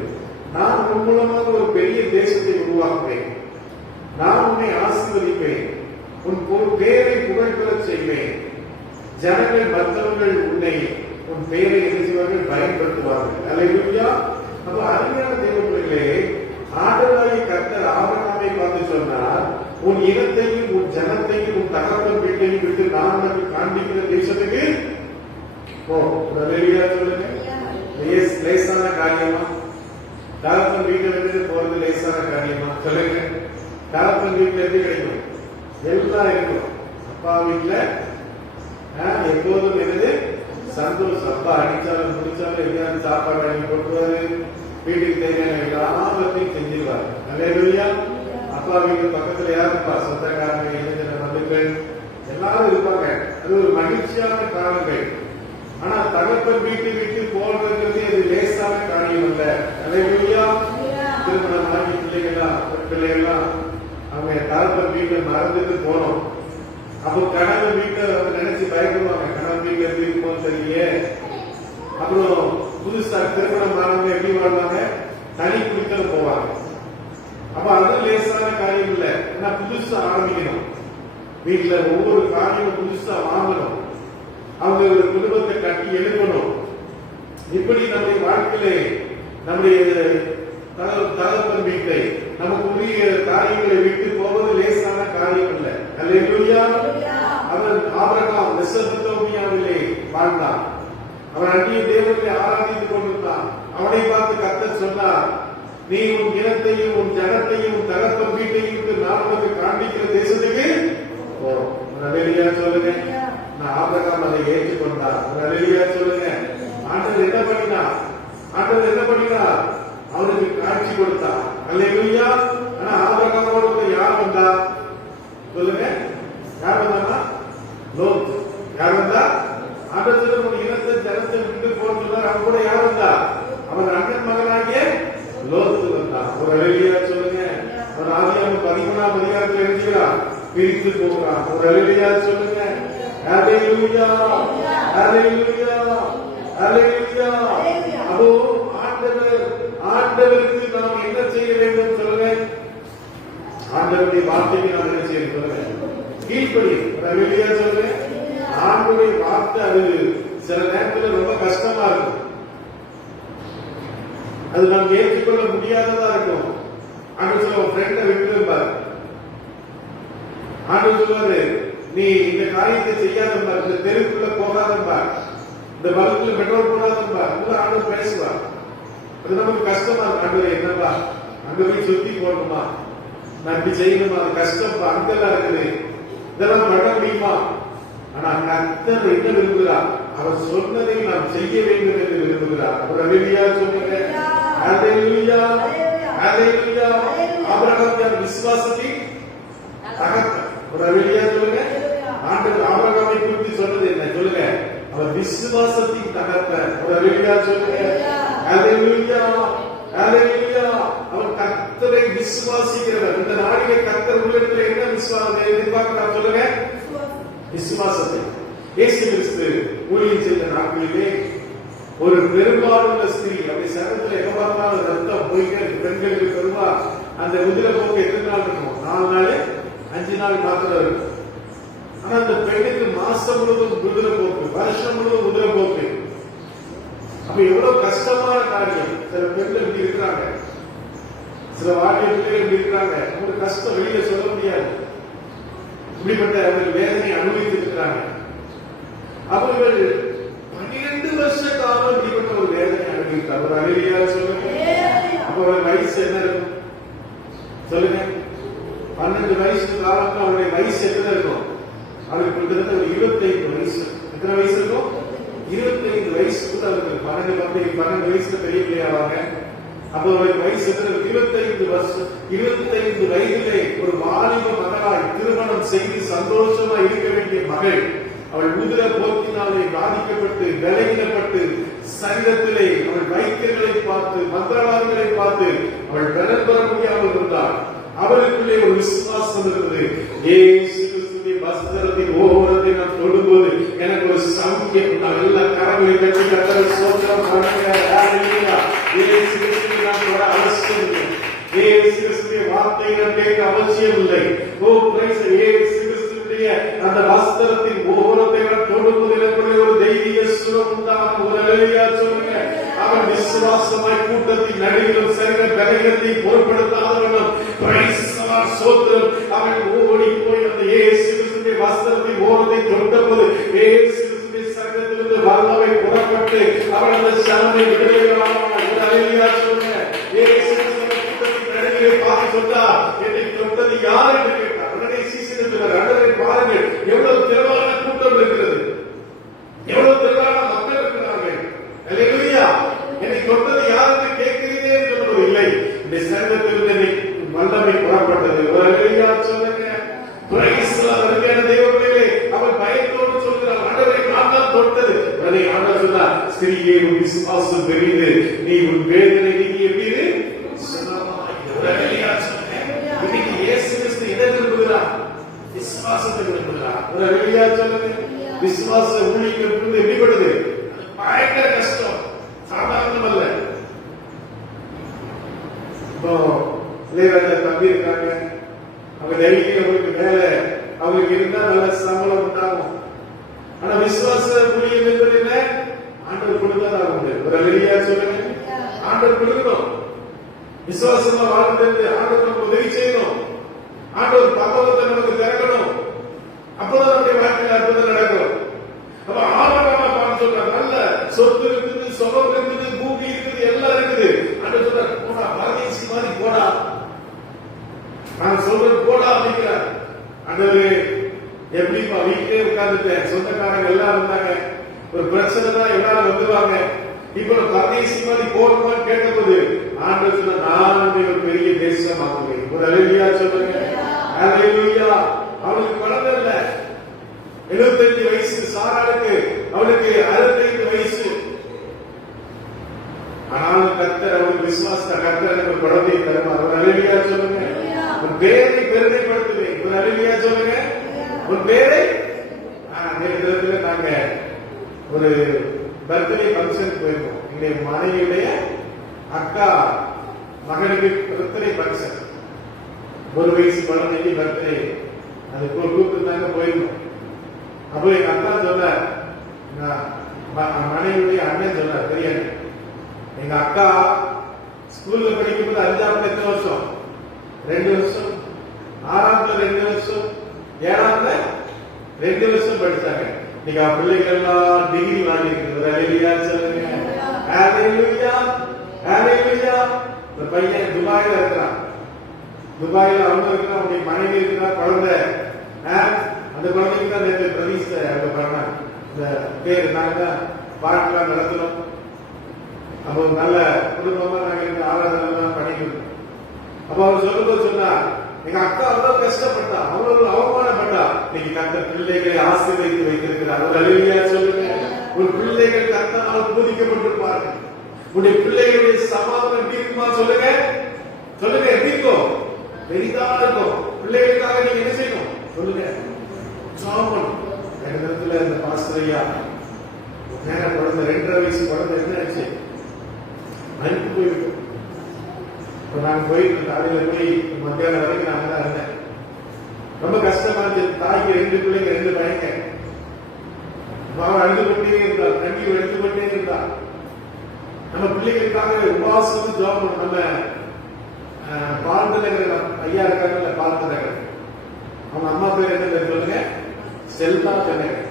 நான் உன் மூலமாக ஒரு பெரிய தேசத்தை உருவாக்குவேன். நான் உன்னை ஆசீர்வதிப்பேன். உன் பெயரை புகழ்பெறச் செய்வேன். ஜனங்கள் மற்றவர்கள் உன்னை உன் பெயரை எழுதியவர்கள் பயன்படுத்துவார்கள். அல்லேலூயா. அப்ப அருமையான தேவர்களே, ஆண்டவராகிய கர்த்தர் ஆபிரகாமை பார்த்து சொன்னார், உன் இனத்தையும் உன் ஜனத்தையும் உன் தகப்பன் வீட்டையும் விட்டு நான் உனக்கு காண்பிக்கிற தேசத்துக்கு போ. அல்லேலூயா சொல்லுங்க. லேசான காரியமா? தகப்பன் வீட்டை விட்டு போறது லேசான காரியமா? சொல்லுங்க. தகப்பன் வீட்டுல எப்படி கிடைக்கும்? எல்லாம் இருக்கும். அப்பா வீட்டுல எப்போதும் என்னது சந்தோஷம். அப்பா அடிச்சாலும் முடிச்சாலும் எங்கேயாவது சாப்பாடு வாங்கி போட்டுவாரு. வீட்டுக்கு தேவையான எல்லாத்தையும் செஞ்சிருவாரு. அல்லேலூயா. அப்பா வீட்டு பக்கத்துல யாருப்பா? சொந்தக்காரங்க, இளைஞர் பந்துக்கள் எல்லாரும் இருப்பாங்க. அது ஒரு மகிழ்ச்சியான காலங்கள். ஆனா தகப்பன் வீட்டு விட்டு போடுறது அது லேசான காரியம் அல்ல. அல்லேலூயா. திருமணம் ஆகி பிள்ளைகள்லாம் அவங்க தகப்பன் வீட்டை மறந்துட்டு போனோம். அப்போ கணவன் வீட்டை நினைச்சு பயப்படுவாங்க. கணவன் வீட்டுல எப்படி இருக்குமோ தெரியலையே. அப்புறம் புதுசா திருமணம் ஆனவங்க எப்படி வாழ்வாங்க? தனி குடித்தல் போவாங்க. அப்ப அது லேசான காரியம் இல்ல. ஏன்னா புதுசா ஆரம்பிக்கணும். வீட்டுல ஒவ்வொரு காரியமும் புதுசா வாங்கணும். அவங்க ஒரு குடும்பத்தை கட்டி எழுப்பணும். இப்படி நம்முடைய வாழ்க்கையிலே நம்முடைய தகப்பன் வீட்டை நமக்கு உரிய காரியங்களை விட்டு போவது லேசான காரியம் அல்ல. அல்லேலூயா. அவன் ஆபிரகாம் மெசொப்பொத்தாமியாவிலே வாழ்ந்தான். அவன் அந்நிய தேவனை ஆராதித்துக் கொண்டிருந்தான். அவனை பார்த்து கர்த்தர் சொன்னார், நீ உன் இனத்தையும் உன் ஜனத்தையும் உன் தகப்பன் வீட்டையும் நான் உனக்கு காண்பிக்கிற தேசத்துக்கு போ. அல்லேலூயா சொல்லுங்க. நான் ஆபிரகாம் அதை ஏற்றுக்கொண்டார். அல்லேலூயா சொல்லுங்க. ஆண்டவர் என்ன பண்ணினார்? ஆண்டவர் என்ன பண்ணினார்? அவனுக்கு காட்சி கொடுத்தார். அல்லேலூயா. ஆனா ஆபிரகாமோடு யார் வந்தா? சொல்லுங்க. யார் வந்தானா? லோத். யார் வந்தா? ஆண்டவர் ஒரு இனத்தை ஜனத்தை விட்டு போனார். அவன் கூட யார் வந்தா? அவன் அண்ணன் மகனாகிய லோத் வந்தான். ஒரு அல்லேலூயா சொல்லுங்க. அவன் ஆதியாகமம் 13ஆம் அதிகாரத்தில் எழுதுகிறார், பிரித்து போகிறான். ஒரு அல்லேலூயா சொல்லுங்க. அல்லேலூயா. அல்லேலூயா. அல்லேலூயா. அப்போ ஆண்டவருக்கு நாம் என்ன செய்ய வேண்டும் சொல்லுங்க. ஆண்டவருடைய வார்த்தைக்கு நாம் என்ன செய்ய சொல்லுங்க. கீழ்ப்படி. அல்லேலூயா சொல்லுங்க. ஆண்டவருடைய வார்த்தை அது சில நேரத்தில் ரொம்ப கஷ்டமா இருக்கும். அது நாம் ஏற்றுக்கொள்ள முடியாததா இருக்கும். ஆண்டவர் சொல்ல ஃப்ரெண்டை விட்டுருப்பார். ஆண்டவர் சொல்லுவாரு, நீ இந்த காரியத்தை செய்யாதம்பார், இந்த தெருக்குள்ள போகாதம்பார், இந்த பல்குல பெட்ரோல் போடாதம்பார். ஆண்டவர் பேசுவார். அது நமக்கு கஷ்டமா இருக்கு. ஆண்டவர் என்னப்பா அங்க போய் சுத்தி போடணுமா, நான் இப்படி செய்யணுமா, அது கஷ்டப்பா, அங்கெல்லாம் இருக்குது, இதெல்லாம் பண்ண முடியுமா? ஆனா கர்த்தர் என்ன விரும்புகிறார்? அவர் சொன்னதை நாம் செய்ய வேண்டும் என்று விரும்புகிறார். ஒரு அல்லேலூயா சொல்லுங்க. அல்லேலூயா. அல்லேலூயா. ஆபிரகாம் விசுவாசத்தின் தகப்பன். ஒரு அல்லேலூயா சொல்லுங்க. ஆண்டவர் ஆபிரகாமை குறித்து சொன்னது என்ன சொல்லுங்க. அவர் விசுவாசத்தின் தகப்பன். ஒரு அல்லேலூயா சொல்லுங்க. அல்லேலூயா. அல்லேலூயா. அவர் கர்த்தரை விசுவாசிக்கிறவர். இந்த நாளிலே கர்த்தர் உள்ளத்தில் என்ன விசுவாசம் எதிர்பார்க்கிறார் சொல்லுங்க. விசுவாசத்தை. இயேசு கிறிஸ்து ஊழியம் செய்த நாட்களிலே ஒரு பெரும்பாலுள்ள ஸ்திரீ, அப்படி சரத்துல எங்க பார்த்தாலும் ரத்தம் போய்க்க, பெண்களுக்கு பெரும்பா அந்த உதிர போக்கு எத்தனை நாள் இருக்கும்? 4 நாள் 5 நாள் மாத்திரம் இருக்கும். ஆனா அந்த பெண்ணுக்கு மாசம் முழுவதும் உதிர போக்கு, வருஷம் முழுவதும் உதிர போக்கு. அப்ப எவ்வளவு கஷ்டமான காரியம். சில பெண்கள் இப்படி இருக்கிறாங்க, சில வாழ்க்கை பிள்ளைகள் இப்படி இருக்கிறாங்க. ஒரு கஷ்டம் வெளியில சொல்ல முடியாது. இப்படிப்பட்ட அவர்கள் வேதனை அனுபவித்திருக்கிறாங்க. அவர்கள் 12 வருஷ காலம் இப்படிப்பட்ட ஒரு வேதனை அனுபவித்தார். ஒரு அல்லேலூயா சொல்லுங்க. அப்ப அவர்கள் வயசு என்ன இருக்கும் சொல்லுங்க. 12 வயசு காலத்துல அவருடைய வயசு எத்தனை இருக்கும்? அவருக்கு கிட்டத்தட்ட ஒரு 25 வயசு. எத்தனை வயசு இருக்கும்? 25 வயசுக்குள்ள அவருக்கு 12 வயசுல பெரிய பிள்ளையாவாங்க. அப்போ அவருக்கு வயசு எத்தனை? 25 வருஷம். 25 வயதிலே ஒரு வாலிப மகளாய் திருமணம் செய்து சந்தோஷமா இருக்க வேண்டிய மகள், அவள் உதிர போக்கினாலே பாதிக்கப்பட்டு விலகினப்பட்டு சரீரத்திலே அவள் வைத்தியர்களை பார்த்து மந்திரவாதிகளை பார்த்து அவள் பலன் பெற முடியாமல் இருந்தாள். வார்த்தையை கேட்க அவசியம் இல்லை. ஓ பிரைஸ் இயேசு கிறிஸ்துவினுடைய அந்த வஸ்திரத்தின் ஓரத்தை தொடுவதில் ஒரு தெய்வீக சுகம் உண்டாகும். ஒரு அல்லேலூயா சொல்லுங்க. அவன் விசுவாசமாய் கூட்டத்தின் நடுவிலும் சரீர பலகீனத்தை பொருட்படுத்தாதவனும் பிரைஸ் சோத்திரம் அவன் ஓடி போய் அந்த இயேசு கிறிஸ்துவின் வஸ்திரத்தின் ஓரத்தை தொட்டபோது இயேசு கிறிஸ்துவின் சரீரத்திலிருந்து வல்லமை புறப்பட்டு அவன் அந்த சலனை விடுதலையானான். ஒரு அல்லேலூயா சொல்லுங்க. இயேசு கிறிஸ்துவின் கூட்டத்தின் நடுவிலே பார்த்து சொன்னார், என்னை தொட்டது யார் என்று கேட்டார். உடனே சீசனுக்கு ஆண்டவரை பாருங்கள், எவ்வளவு திரளான கூட்டம் இருக்கிறது, எவ்வளவு திரளான மக்கள் இருக்கிறார்கள். அல்லேலூயா. என்னை தொட்டது யார் என்று கேட்கிறீர்கள் என்று சொல்லவில்லை, இந்த சரீரத்திலிருந்து வல்லமை புறப்பட்டது. ஒரு அல்லேலூயா சொல்லுங்க. பிரைஸ் அருமையான தேவர்களே, அவன் பயத்தோடு சொல்கிறான், ஆண்டவரை நான் தான் தொட்டது. உடனே ஆண்டவர் சொன்னார், ஸ்திரீயே உன் விசுவாசம் பெரியது, நீ உன் வேதனை நீங்கிய மீது சுகமாய். ஒரு அல்லேலூயா சொல்லுங்க. இன்னைக்கு இயேசு கிறிஸ்து எதை விரும்புகிறார்? விசுவாசத்தை விரும்புகிறார். ஒரு அல்லேலூயா சொல்லுங்க. விசுவாச ஊழியர்கள் எப்படிப்படுது? பயங்கர கஷ்டம், சாதாரணம் அல்ல. இப்போ இளையராஜா தம்பி இருக்காங்க, அவங்க டெய்லி அவங்களுக்கு மேல அவங்களுக்கு இருந்தா நல்ல சம்பளம் உண்டாகும். ஆனா விசுவாச ஊழியம் என்பது என்ன? ஆண்டவர் கொடுத்ததாக உண்டு. ஒரு அல்லேலூயா சொல்லுங்க. ஆண்டவர் கொடுக்கணும். விசுவாசமா வாழ்ந்து ஆண்டவர் நமக்கு உதவி செய்யணும். ஆண்டவர் பரலோகத்தை நமக்கு திறக்கணும். அப்பதான் நம்முடைய வாழ்க்கையில் அற்புதம் நடக்கும். அப்ப ஆண்டவரா பார்த்து சொல்றாங்க, நல்ல சொத்து இருக்குது, சுகம் இருக்குது, பூமி இருக்குது, எல்லாம் இருக்குது. ஆண்டவர் சொல்றாரு, போடா பரதேசி மாதிரி போடா, நான் சொல்றது போடா அப்படிங்கிறார். ஆண்டவரே எப்படிப்பா வீட்டிலே உட்கார்ந்துட்டேன், சொந்தக்காரங்க எல்லாம் இருந்தாங்க, ஒரு பிரச்சனை தான் எல்லாரும் வந்துருவாங்க, இப்ப பரதேசி மாதிரி போறோமான்னு கேட்டபோது ஆண்டவர் சொன்ன, நான் ஒரு பெரிய தேசமாக்குவேன். ஒரு அல்லேலூயா சொல்லுங்க. அல்லேலூயா. அவளுக்கு குழந்தை இல்ல, 75 வயசு சாராளுக்கு, அவளுக்கு 65 வயசு. ஆனாலும் கர்த்தர் அவளுக்கு விசுவாசத்தை கர்த்தர் எனக்கு குழந்தையை தருவார். ஒரு அல்லேலூயா சொல்லுங்க. உன் பேரை பெருமைப்படுத்துவேன். ஒரு அல்லேலூயா சொல்லுங்க. உன் பேரை நேரத்தில் நாங்க ஒரு பர்த்டே ஃபங்க்ஷன் போயிருக்கோம். எங்களுடைய மனைவியுடைய அக்கா மகனுக்கு பர்த்டே ஃபங்க்ஷன், 1 வயசு குழந்தைக்கு பர்த்டே, அது கூப்பிட்டுருந்தாங்க, போயிருந்தோம். அப்போ எங்க அக்கா சொல்ல, மனைவியுடைய அண்ணன் சொல்ல, பெரிய அண்ணன், எங்க அக்கா ஸ்கூல்ல படிக்கும்போது 5ஆவது எத்தனை வருஷம்? 2 வருஷம், 6ஆவதுல 2 வருஷம், 7ஆவதுல 2 வருஷம் படிச்சாங்க. நீங்க பிள்ளைகள் எல்லாம் டிகிரி வாங்கி இருக்கிறது. அல்லேலூயா சொல்லுங்க. அல்லேலூயா. அல்லேலூயா. இந்த பையன் துபாயில இருக்கிறான், துபாயில அவங்க இருக்கிறான், அவனுடைய மனைவி இருக்கிறா, குழந்தை, அந்த குழந்தைக்கு தான் நேற்று பிரதீஷ் அவங்க பண்ணாங்க. இந்த பேர் நாங்க தான் பார்க்கலாம் நடத்தணும். அப்போ நல்ல குடும்பமா நாங்க இந்த ஆராதனை எல்லாம் பண்ணிட்டு. அப்ப அவர் சொல்லும்போது சொன்னார், எங்க அக்கா அவ்வளவு கஷ்டப்பட்டா, அவ்வளவு அவமானப்பட்டா, இன்னைக்கு கர்த்தர் பிள்ளைகளை ஆசீர்வதித்து வைத்திருக்கிறார். ஒரு அல்லேலூயா சொல்லுங்க. ஒரு பிள்ளைகள் கர்த்தரால் பூதிக்கப்பட்டிருப்பார்கள். உடைய பிள்ளைகளுடைய சமாதானம் எப்படி இருக்குமா சொல்லுங்க. சொல்லுங்க, எப்படி இருக்கும்? பெரிதா இருக்கும். பிள்ளைகளுக்காக நீங்க என்ன செய்யணும் சொல்லுங்க. ஜாமன் இடத்துல இந்த பாஸ்டர் ஐயா நேர குழந்தை 2.5 வயசு குழந்தை என்ன ஆச்சு, மறுப்பு போயிருக்கு. இப்போ நாங்கள் போயிட்டு காலையில போய் மத்தியானம் வரைக்கும் நாங்கள் தான் இருந்தேன். ரொம்ப கஷ்டமா இருந்துச்சு. தாய்க்கு 2 பிள்ளைங்க, 2 பையங்க. அவன் அழுது கொண்டே இருந்தா, கண்ணீர் எடுத்து கொண்டே இருந்தா. நம்ம பிள்ளைகளுக்காக உபாசம் ஜாப் நம்ம பார்த்த ஐயா இருக்காங்கல்ல, பார்த்த நகர், அவங்க அம்மா பேர் என்ன பேர் சொல்லுங்க? செல்வா கனகர்.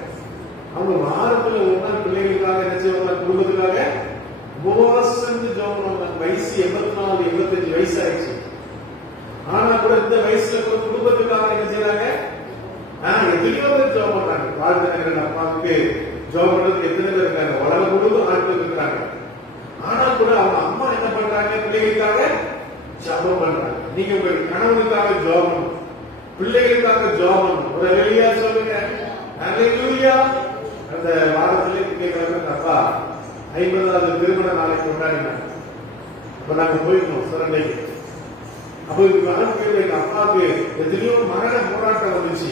அவங்க வாரத்துல ஒரு நாள் பிள்ளைகளுக்காக என்ன செய்வாங்க, குடும்பத்துக்காக உபவாசம் ஜாப் பண்ணுவாங்க. வயசு 84, 85 வயசு ஆயிடுச்சு. ஆனா கூட இந்த வயசுல கூட குடும்பத்துக்காக என்ன செய்யறாங்க, எத்தனையோ பேர் ஜாப் பண்றாங்க. பார்த்த நகர் அப்பாவுக்கு ஜாப் பண்றதுக்கு எத்தனை பேர் இருக்காங்க, உலகம் முழுவதும் ஆட்கள் இருக்கிறாங்க. ஆனா கூட அவங்க அம்மா என்ன பண்றாங்க, பிள்ளைகளுக்காக ஜாபம் பண்றாங்க. நீங்க உங்க கணவனுக்காக ஜாப் பண்ணணும், பிள்ளைகளுக்காக ஜாப் பண்ணணும். ஒரு அல்லேலூயா சொல்லுங்க. அல்லேலூயா. அந்த வாரத்திலே கேட்கிறாங்க, அப்பா 50வது திருமண நாளை கொண்டாடினாங்க. அப்ப நாங்க போயிருந்தோம் சுரண்டைக்கு. அப்போ எங்க அப்பாவுக்கு எத்தனையோ மரண போராட்டம் வந்துச்சு.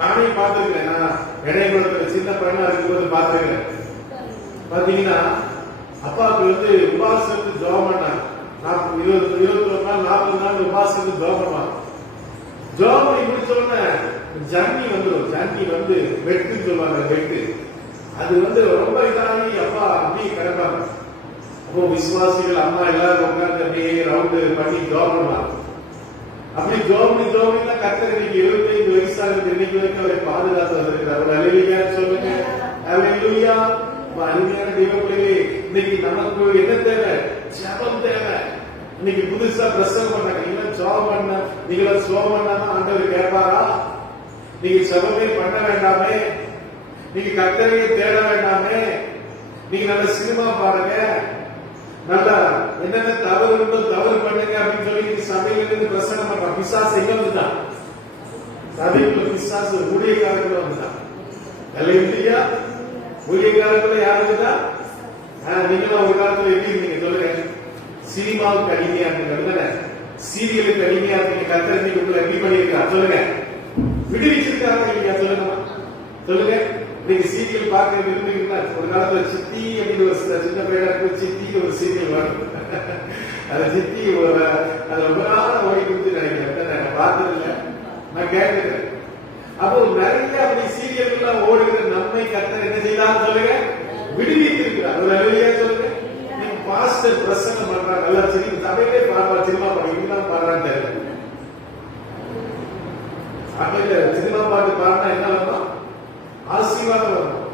நானே பார்த்திருக்கேன். நான் இடைக்குளத்துல சின்ன பையனா இருக்கும்போது பார்த்திருக்கேன். பாத்தீங்கன்னா அப்பாவுக்கு உபாசத்துக்கு ஜாப் பண்ணாங்க. 21 நாள் 40 நாள் உபாசத்துக்கு ஜெபம் பண்ணுவாங்க. ஜெபம் பண்ணி முடிச்ச உடனே ஜன்னி வந்து வெட்டுன்னு சொல்லுவாங்க. வெட்டு அது ரொம்ப இதாகி அப்பா அப்படியே கிடப்பாங்க. அப்போ விசுவாசிகள் அம்மா எல்லாரும் உட்கார்ந்து அப்படியே ரவுண்டு பண்ணி ஜெபம் பண்ணுவாங்க. அப்படி ஜெபம் கர்த்தர் இன்னைக்கு 75 வயசாகுது. இன்னைக்கு வரைக்கும் அவரை பாதுகாத்து வந்திருக்கிறார். ஒரு அல்லேலூயா சொல்லுங்க. அல்லேலூயா. அருமையான தெய்வ பிள்ளைகளே, இன்னைக்கு நமக்கு என்ன தேவை? ஜெபம் தேவை. இன்னைக்கு புதுசா பிரசங்கம் பண்ணாங்க. நீங்கள ஜெபம் பண்ணாம ஆண்டவர் கேட்பாரா? நீங்க ஜெபமே பண்ண வேண்டாமே, நீங்க கர்த்தரையே தேட வேண்டாமே, நீங்க நல்ல சினிமா பாருங்க, நல்லா என்னென்ன தவறு இருந்தோ தவறு பண்ணுங்க அப்படின்னு சொல்லி சபையில இருந்து பிரசங்கம் பண்றான். பிசாசு எங்க வந்துட்டான்? சபைக்குள்ள பிசாசு ஊழியக்காரர்கள் வந்துட்டான். அல்லேலூயா. ஊழியக்காரர்கள் யாரு வந்துட்டா? நீங்களும் ஒரு காலத்துல எப்படி இருந்தீங்க சொல்லுங்க? சினிமாவுக்கு அடிமையா இருந்தீங்க, சீரியலுக்கு அடிமையா இருந்தீங்க. கர்த்தர் நீங்க உங்களை எப்படி பண்ணியிருக்கா சொல்லுங்க? விடுவிச்சிருக்காங்க இல்லையா? சொல்லுங்க. நீங்க சீரியல் பார்க்க விரும்புறீங்களா? ஒரு காலத்துல சித்தி அப்படின்னு ஒரு சின்ன பையனுக்கு சித்தி ஒரு சீரியல் வரும். அந்த சித்தி அது ரொம்ப நாள் ஓடி கொடுத்து நினைக்கிறேன். நான் பார்த்தது இல்லை, நான் கேட்கிறேன். அப்போ நிறைய அப்படி சீரியல் எல்லாம் ஓடுகிற நம்மை கர்த்தர் என்ன செய்யலாம் சொல்லுங்க? விடுவித்திருக்கிறார். ஒரு அல்லேலூயா சொல்லுங்க. நீங்க பாஸ்டர் பிரசங்கம் பண்றாங்க, நல்லா சரி சபையிலே பாடுறா, சினிமா பாட்டு இப்படிதான் பாடுறான்னு தெரியல. சபையில சினிமா பாட்டு பாடினா என்ன வரும்? ஆசீர்வாதம் வரும்.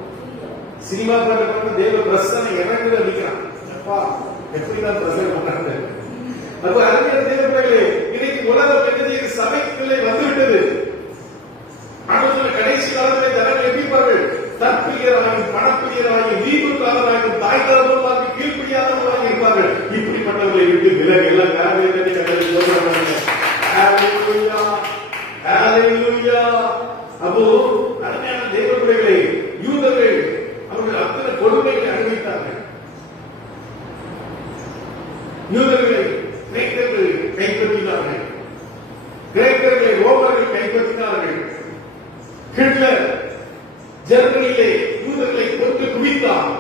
சினிமா பாட்டு பாட்டு தேவ பிரசன்ன எனக்கு அடிக்கிறான். அப்பா எப்படிதான் பிரசங்கம் பண்றாங்க? அப்ப அருமையான தேவ பிள்ளைகளே, இன்னைக்கு உலகம் என்ன சபைக்குள்ளே வந்துவிட்டது. கடைசி காலத்திலே ஜனங்கள் எப்படிப்பார்கள்? தற்பிரியராயும் பணப்பிரியராயும் வீட்டுக்காரராயும் தாய் தரப்பாக கீழ்ப்படியாதவர்களாக இருப்பார்கள். இப்படிப்பட்டவர்களை விட்டு விலகு. எல்லாம் அப்போ அருமையான தேவ பிள்ளைகளே, யூதர்கள் அவர்கள் அத்தனை கொடுமைகளை அனுபவித்தார்கள். யூதர்களை கிரேக்கர்கள் கைப்பற்றினார்கள், கிரேக்கர்களை ரோமர்கள் கைப்பற்றினார்கள். ஹிட்லர் ஜெர்மனியிலே யூதர்களை கொண்டு குவித்தார்.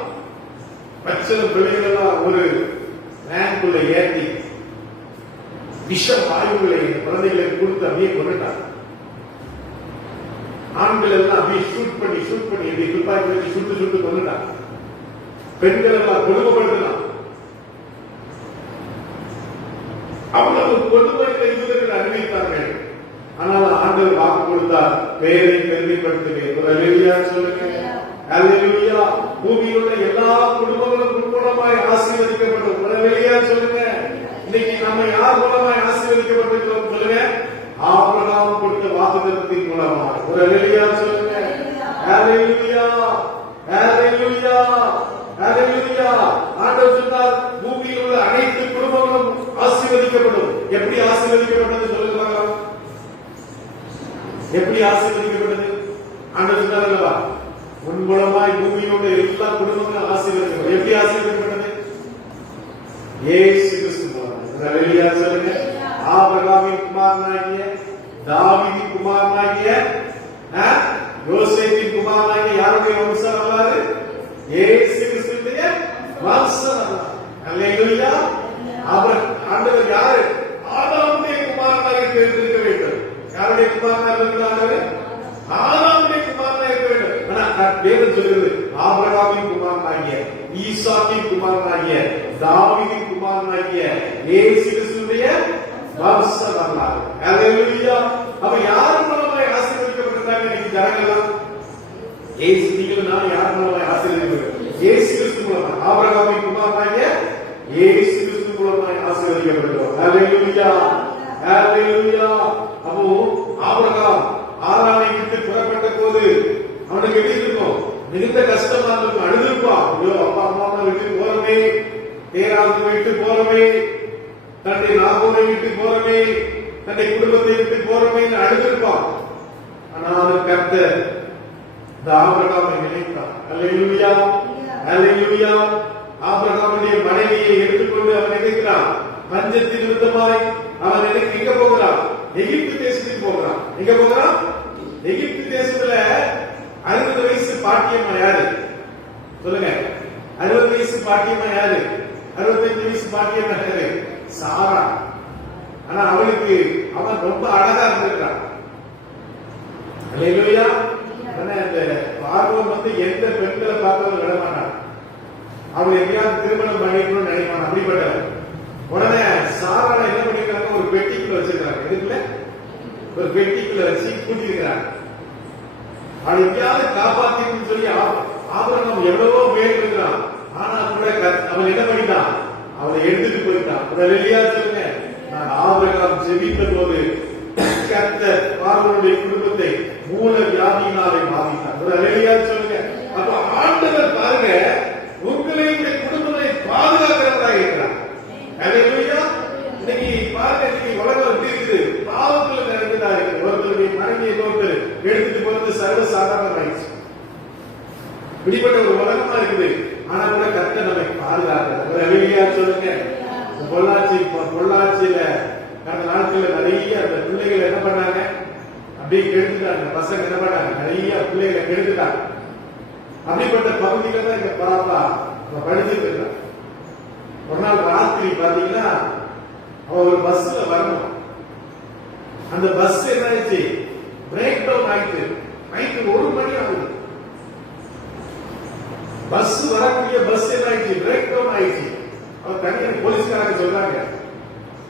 பச்சளம் பிள்ளைகளெல்லாம் ஒரு வேனுக்குள்ள ஏற்றி விஷ வாயுகளை குழந்தைகளை கொடுத்து அப்படியே கொண்டுட்டார். ஆண்கள் எல்லாம் அப்படியே ஷூட் பண்ணி இப்படி துப்பாக்கி வச்சு சுட்டு கொண்டுட்டார். பெண்கள் எல்லாம் கொடுமைப்படுத்தலாம். அவ்வளவு கொடுமைகளை யூதர்கள் அனுபவித்தார்கள். ஆனால் ஆண்டவர் வாக்கு கொடுத்தார், பெயரை பெருமைப்படுத்துவேன். ஒரு அல்லேலூயா சொல்லுங்க. அல்லேலூயா. பூமியிலுள்ள எல்லா குடும்பங்களும் மூலமாய் ஆசீர்வதிக்கப்படும். ஒரு அல்லேலூயா சொல்லுங்க. இன்னைக்கு நம்ம யார் மூலமாய் ஆசீர்வதிக்கப்பட்டிருக்கிறோம் சொல்லுங்க? ஆபிரகாம் கொடுத்த வாக்குத்தத்தத்தின் மூலமாய். ஒரு அல்லேலூயா சொல்லுங்க. அல்லேலூயா. அல்லேலூயா. அல்லேலூயா. ஆண்டவர் சொன்னார், பூமியில் உள்ள அனைத்து குடும்பங்களும் ஆசீர்வதிக்கப்படும். எப்படி ஆசீர்வதிக்கப்பட்டது சொல்லுங்க? எப்படி ஆசீர்வதிக்கப்பட்டது? ஆண்டவர் சொன்னார் அல்லவா, உன் மூலமாய் பூமியிலுள்ள எல்லா குடும்பங்களும் ஆசீர்வதிக்கப்படும். எப்படி ஆசீர்வதிக்கப்பட்டது? இயேசு கிறிஸ்து மூலமாக. அல்லேலூயா சொல்லுங்க. ஆபிரகாமின் குமாரனாகிய, தாவீதின் குமாரனாகிய, யோசேப்பின் குமாரனாகிய யாருடைய வம்சம் வரலாறு? இயேசு கிறிஸ்துவினுடைய வம்சம் வரலாறு. அல்லேலூயா. ஆண்டவர் யாரு? ஆதாமுடைய குமாரனாக தேர்ந்தெடுக்க வேண்டும். யாருடைய குமாரனாக இருக்கிறார்கள்? ஆதாமுடைய குமாரனாக இருக்க வேண்டும். ஆனா வேதம் சொல்கிறது ஆபிரகாமின் குமாரனாகிய, ஈசாக்கின் குமாரனாகிய, தாவீதின் குமாரனாகிய இயேசு கிறிஸ்துவினுடைய வம்ச வரலாறு. அல்லேலூயா. அப்ப யார் மூலமாய் ஆசீர்வதிக்கப்பட்டிருக்காங்க இன்னைக்கு ஜனங்கள்? இயேசு, நீங்கள் நான் யார் மூலமாய் ஆசீர்வதிக்கப்பட்டோம்? இயேசு கிறிஸ்து மூலமாய். ஆபிரகாமின் குமாரனாகிய இயேசு கிறிஸ்து மூலமாய் ஆசீர்வதிக்கப்பட்டோம். அல்லேலூயா. அல்லேலூயா. அப்போ ஆபிரகாம் ஆரானை விட்டு புறப்பட்ட போது அவனுக்கு எப்படி இருக்கும்? மிகுந்த கஷ்டமா இருக்கும். அழுதுருப்பான். ஐயோ அப்பா அம்மா விட்டு போறமே, தேராவது விட்டு போறமே, தன்னை நாகோரை விட்டு போறமே, தன்னை குடும்பத்தை விட்டு போறமே அழுதிருப்பான். ஆனால் கர்த்தர் ஆபிரகாமை நினைத்தார். அல்லேலூயா. அல்லேலூயா. ஆபிரகாமுடைய மனைவியை எடுத்துக்கொண்டு அவன் நினைக்கிறான். பஞ்சத்தின் நிமித்தமாய் அவன் எங்க போகிறான்? எகிப்து தேசத்துக்கு போகிறான். எங்க போகிறான்? எகிப்து தேசத்துல 60 வயசு பாட்டியம்மா யாரு சொல்லுங்க? 60 வயசு பாட்டியம்மா யாரு? 65 வயசு பாட்டியம்மா யாரு? சாரா. ஆனா அவளுக்கு அவன் ரொம்ப அழகா இருந்திருக்கான். அல்லேலூயா. ஆனா இந்த பார்வோன் வந்து எந்த பெண்களை பார்க்கறது விட மாட்டான். அவள் எங்கேயாவது திருமணம் பண்ணிக்கணும்னு நினைப்பான். அப்படிப்பட்டவன். உடனே சாராள என்ன பண்ணிருக்காங்க, ஒரு பெட்டிக்குள்ள வச்சிருக்காங்க. எதுக்குள்ள? ஒரு பெட்டிக்குள்ள வச்சு கூட்டிருக்கிறாங்க. அவள் எங்கேயாவது காப்பாத்தின்னு சொல்லி ஆபிரகாம் எவ்வளவோ மேல் இருக்கிறான். ஆனா கூட அவன் என்ன பண்ணிட்டான், அவளை எடுத்துட்டு போயிட்டான். அல்லேலூயா சொல்லுங்க. நான் ஆபிரகாம் ஜெபித்த போது கர்த்தர் பார்வோனுடைய குடும்பத்தை மூல வியாதியினாலே பாதித்தார். அல்லேலூயா சொல்லுங்க. அப்ப ஆண்டவர் பாருங்க, உங்களுடைய குடும்பத்தை பாதுகாக்கிறவராக இருக்கிறார். அல்லேலூயா. இன்னைக்கு பாருங்க, இன்னைக்கு உலகம் எப்படி இருக்குது, பாவத்துல நிறைந்ததா இருக்கு. ஒருத்தருடைய மனைவியை ஒருத்தர் எடுத்துட்டு போறது சர்வ சாதாரணமாயிடுச்சு. இப்படிப்பட்ட ஒரு உலகமா இருக்குது. ஆனா கூட கர்த்தர் நம்மை பாதுகாக்கிறார். அல்லேலூயா சொல்லுங்க. பொள்ளாச்சியில கடந்த நாட்கள்ல நிறைய அந்த பிள்ளைகள் என்ன பண்ணாங்க, அப்படியே கெடுத்துட்டாங்க. பசங்க என்ன பண்ணாங்க, நிறைய பிள்ளைகளை கெடுத்துட்டாங்க. அப்படிப்பட்ட பகுதியில தான் எங்க பாப்பா படிச்சுட்டு இருக்கா. ஒரு நாள் ராத்திரி பாத்தீங்கன்னா அவ ஒரு பஸ்ல வரணும். அந்த பஸ் என்ன ஆயிடுச்சு, பிரேக் டவுன் ஆயிடுச்சு. நைட்டு 1 மணி ஆகுது. பஸ் வரக்கூடிய பஸ் என்ன ஆயிடுச்சு, பிரேக் டவுன் ஆயிடுச்சு. அவர் தனியா போலீஸ்காரங்க சொல்றாங்க,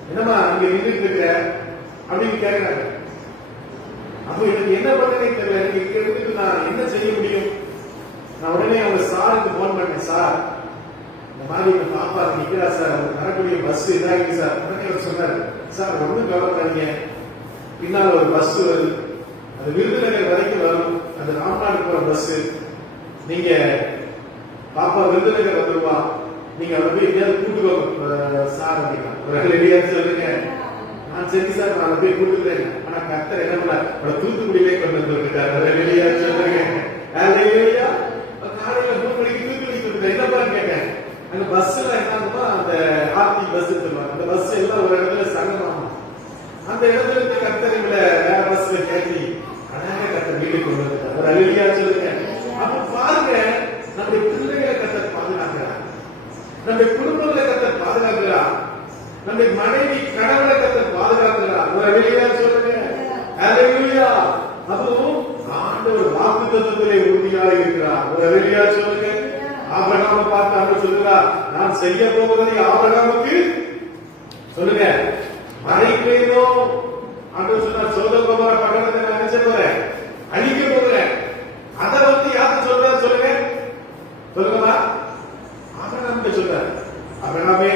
என்னமா இங்க நின்றுட்டு இருக்க அப்படின்னு கேட்கிறாங்க. அப்போ எனக்கு என்ன பண்ணனே தெரியல. எனக்கு இங்க இருந்துட்டு நான் என்ன செய்ய முடியும்? நான் உடனே அவங்க சாருக்கு போன் பண்ணேன். சார், இந்த மாதிரி எங்க பாப்பா நிக்கிறா சார், அவங்க வரக்கூடிய பஸ் இதாகிட்டு சார். உடனே அவர் சொன்னார், சார் ஒண்ணும் கவலைப்படாதீங்க, பின்னால ஒரு பஸ் வருது, அது விருதுநகர் வரைக்கும் வரும், அது ராம்நாடு போற பஸ். நீங்க பாப்பா விருதுநகர் வந்துருவா, நீங்க அவரை போய் எங்கேயாவது கூட்டுக்கோங்க சார் அப்படின்னா. ஒரு ரெடியா சொல்லுங்க. நான் சரி சார், நான் போய் கூட்டுக்கிறேன். ஆனா கர்த்தர் என்ன பண்ண, அவளை தூத்துக்குடியிலே கொண்டு வந்துருக்காரு. ரெடியா சொல்லுங்க. காலையில 3 மணிக்கு தூத்துக்குடி கூட்டு என்னப்பா கேட்டேன். அங்க பஸ்ல என்னன்னா அந்த ஆர்டி பஸ் சொல்லுவாங்க. அந்த பஸ் எல்லாம் ஒரு இடத்துல சங்கமாகும். அந்த இடத்துல இருந்து கர்த்தர் இவளை வேற பஸ்ல கேட்டி அழகாக கர்த்தர் வீட்டுக்கு கொண்டு வந்துட்டார். ஒரு ரெடியா சொல்லுங்க. அப்ப பாருங்க, நம்முடைய பிள்ளைகளை கர்த்தர் பாதுகாக்கிறார், நம்முடைய குடும்பங்களை கர்த்தர் பாதுகாக்கிறார், நம்முடைய மனைவி கணவனை கர்த்தர் பாதுகாக்கிறார். ஒரு வெளியா சொல்லுங்க. அல்லேலூயா. அதுவும் ஆண்டவர் வாக்குத்தத்தத்திலே உறுதியாக இருக்கிறார். ஒரு வெளியா சொல்லுங்க. ஆபிரகாமை பார்த்து ஆண்டவர் சொல்லுகிறார், நான் செய்ய போவதை ஆபிரகாமுக்கு சொல்லுங்க மறைப்பேனோ. ஆண்டவர் சொன்னார், சோதோம் கோமோரா பட்டணத்தை நான் என்ன செய்ய போறேன், அழிக்க போகிறேன். அதை வந்து யாருக்கு சொல்றாரு சொல்லுங்க, சொல்லுங்கம்மா. ஆபிரகாமுக்கு சொல்றாரு, ஆபிரகாமே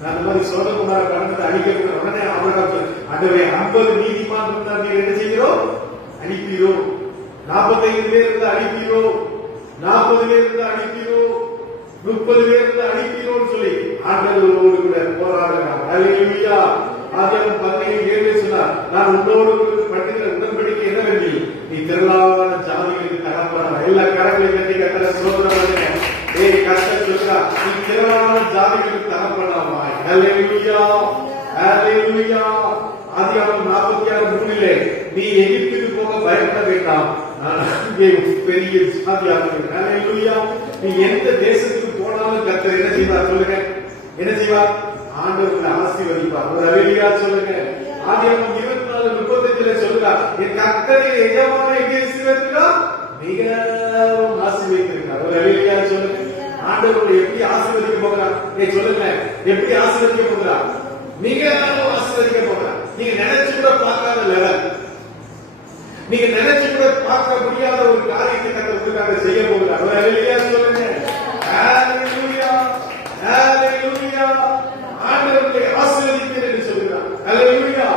நான் இந்த மாதிரி சோதோம் கோமோரா பட்டணத்தை அழிக்க போகிறேன். உடனே ஆபிரகாம் சொல்றாரு, ஆண்டவரே 50 நீதிமான் இருந்தா நீங்க என்ன செய்கிறோம், அழிப்பீரோ. 45 பேர் இருந்தா அழிப்பீரோ, 40 பேர் இருந்தா அழிப்பீரோ, 30 பேர் இருந்தா அழிப்பீரோன்னு சொல்லி ஆண்டவரோடு கூட போராடுகிறார். அல்லேலூயா. ஆதியாகமம் 17:7 சொன்னார், நான் உன்னோடு பண்ணுகிற உடன்படிக்கை என்னவென்று, நீ திரளான ஜாதிகளுக்கு தகப்பனாக. எல்லா கரங்களையும் கட்டி கர்த்தரை ஸ்தோத்திரம் பண்ணுங்க. ஏய் கர்த்தர் சொல்றார், நீ திரளான ஜாதிகளுக்கு தகப்பனாவாய். அல்லேலூயா. அல்லேலூயா. ஆதியாகமம் 46:3 நீ எகிப்துக்கு போக பயப்பட வேண்டாம், நான் அங்கே பெரிய ஜாதியாக இருக்கிறேன். அல்லேலூயா. நீ எந்த தேசத்துக்கு போனாலும் கர்த்தர் என்ன செய்வார் சொல்லுங்க, என்ன செய்வார், ஆண்டவர்களை ஆசீர்வதிப்பார். ஒரு அல்லேலூயா சொல்லுங்க. ஆதியாகமம் 24:35 சொல்லுகிறார், என் கர்த்தரை எஜமான எங்கே ஆசீர்வதிக்கிறார், மிகவும் ஆசீர்வதிக்கிறார். ஒரு அல்லேலூயா சொல்லுங்க. ஆண்டவரை எப்படி ஆசீர்வதிக்க போகிறார், சொல்லுங்க, எப்படி ஆசீர்வதிக்க போகிறார், மிகவும் ஆசீர்வதிக்க போகிறார். நீங்க நினைச்சு கூட பார்க்காத லெவல், நீங்க நினைச்சு கூட பார்க்க முடியாத ஒரு காரியத்தை கர்த்தர் செய்ய போகிறார். ஒரு அல்லேலூயா சொல்லுங்க. ஹalleluya. ஹalleluya. ஆண்டவரை ஆசீர்வதிப்பேன் என்று சொல்கிறார். ஹalleluya.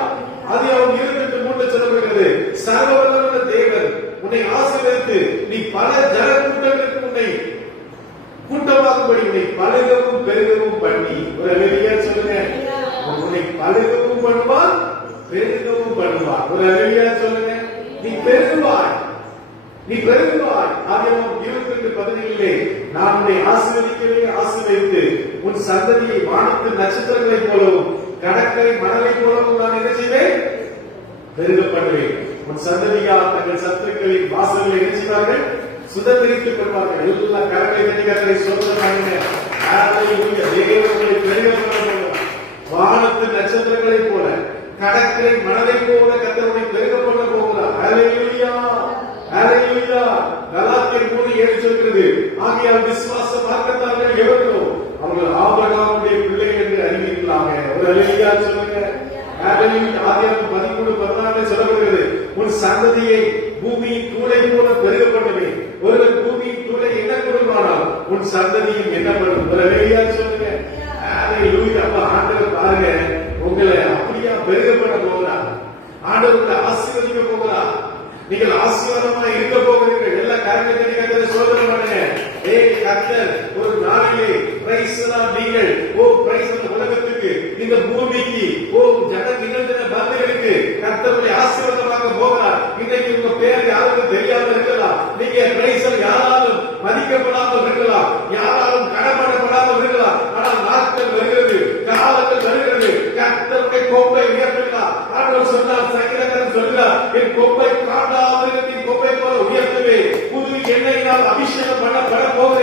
ஆதியாகமம் 28:3 சொல்லப்படுகிறது, சர்வவல்லமையுள்ள தேவன் உன்னை ஆசீர்வதித்து நீ பல ஜன கூட்டங்களுக்கு உன்னை கூட்டமாகும்படி உன்னை பலுகவும் பெருகவும் பண்ணி. ஒரு அல்லேலூயா சொல்லுங்க. உன்னை பலுகவும் பண்ணுவார், பெருகவும் பண்ணுவார். ஒரு அல்லேலூயா சொல்லுங்க. நீ பெருகுவாய், நீ பெருகுவாய். ஆதியாகமம் 22:17 நான் உன்னை ஆசீர்வதிக்கவே ஆசீர்வதித்து உன் சந்ததியை வானத்து நட்சத்திரங்களைப் போலவும் கடற்கரை மணலை போலவும் நான் என்ன செய்வேன், பெருக பண்ணுவேன். உன் சந்ததியார் தங்கள் சத்துருக்களின் வாசல்களை என்ன செய்வார்கள், சுதந்திரித்துக் கொள்வார்கள். எல்லா கரங்களை கட்டி கர்த்தரை ஸ்தோத்திரம் பண்ணுங்க. ஹalleluya. தேவனை பெருக பண்ணுவார். வானத்து நட்சத்திரங்களைப் போல, கடற்கரை மணலைப் போல கர்த்தருடைய பெருக பண்ண போகிறார். ஹல்லேலூயா, ஹல்லேலூயா. கலாத்தியர் 3:7 சொல்கிறது, ஆகையால் விசுவாச மார்க்கத்தார்கள் எவர்களோ அவர்கள் ஆபிரகாமுடைய பிள்ளைகள் என்று அறிவீர்களாக. ஒரு ஹல்லேலூயா சொல்லுங்க. ஹல்லேலூயா. ஆதியாகமம் 13:14 சொல்லப்படுகிறது, உன் சந்ததியை பூமியின் தூளை போல பெருக பண்ணுவேன். ஒருவன் பூமியின் தூளை எண்ணப்படுவானால் உன் சந்ததியும் எண்ணப்படும். ஒரு ஹல்லேலூயா சொல்லுங்க. ஹல்லேலூயா. அப்ப ஆண்டவர் பாருங்க, உங்களை அப்படியா பெருக பண்ண போகிறார். ஆண்டவர் உங்களை ஆசீர்வதிக்க போகிறார். நீங்கள் ஆசீர்வாதமா இருக்க போகிறீர்கள். எல்லா காரியத்தையும் கர்த்தரை சோதனை பண்ணுங்க. கர்த்தர் ஒரு நாளிலே பிரைஸ் நீங்கள் பிரைஸ் உலகத்துக்கு, இந்த பூமிக்கு, ஜனதின பந்தங்களுக்கு கர்த்தருடைய ஆசீர்வாதமாக போகிறார். இன்றைக்கு உங்க பேர் யாருக்கும் தெரியாமல் இருக்கலாம். நீங்க பிரைஸ் யாராலும் மதிக்கப்படாமல் இருக்கலாம், யாராலும் கடன்படப்படாமல் இருக்கலாம். ஆனால் நாட்கள் வருகிறது, காலங்கள் வருகிறது, கர்த்தருடைய கோப்பை உயர்த்துகிறார். ஆண்டவர் சொன்னார், சங்கீதக்காரன் சொல்கிறார், என் கோப்பை காண்டாமிருகத்தின் கோப்பை போல உயர்த்துவே, புது எண்ணெயினால் அபிஷேகம் பண்ணப்பட போகிறது.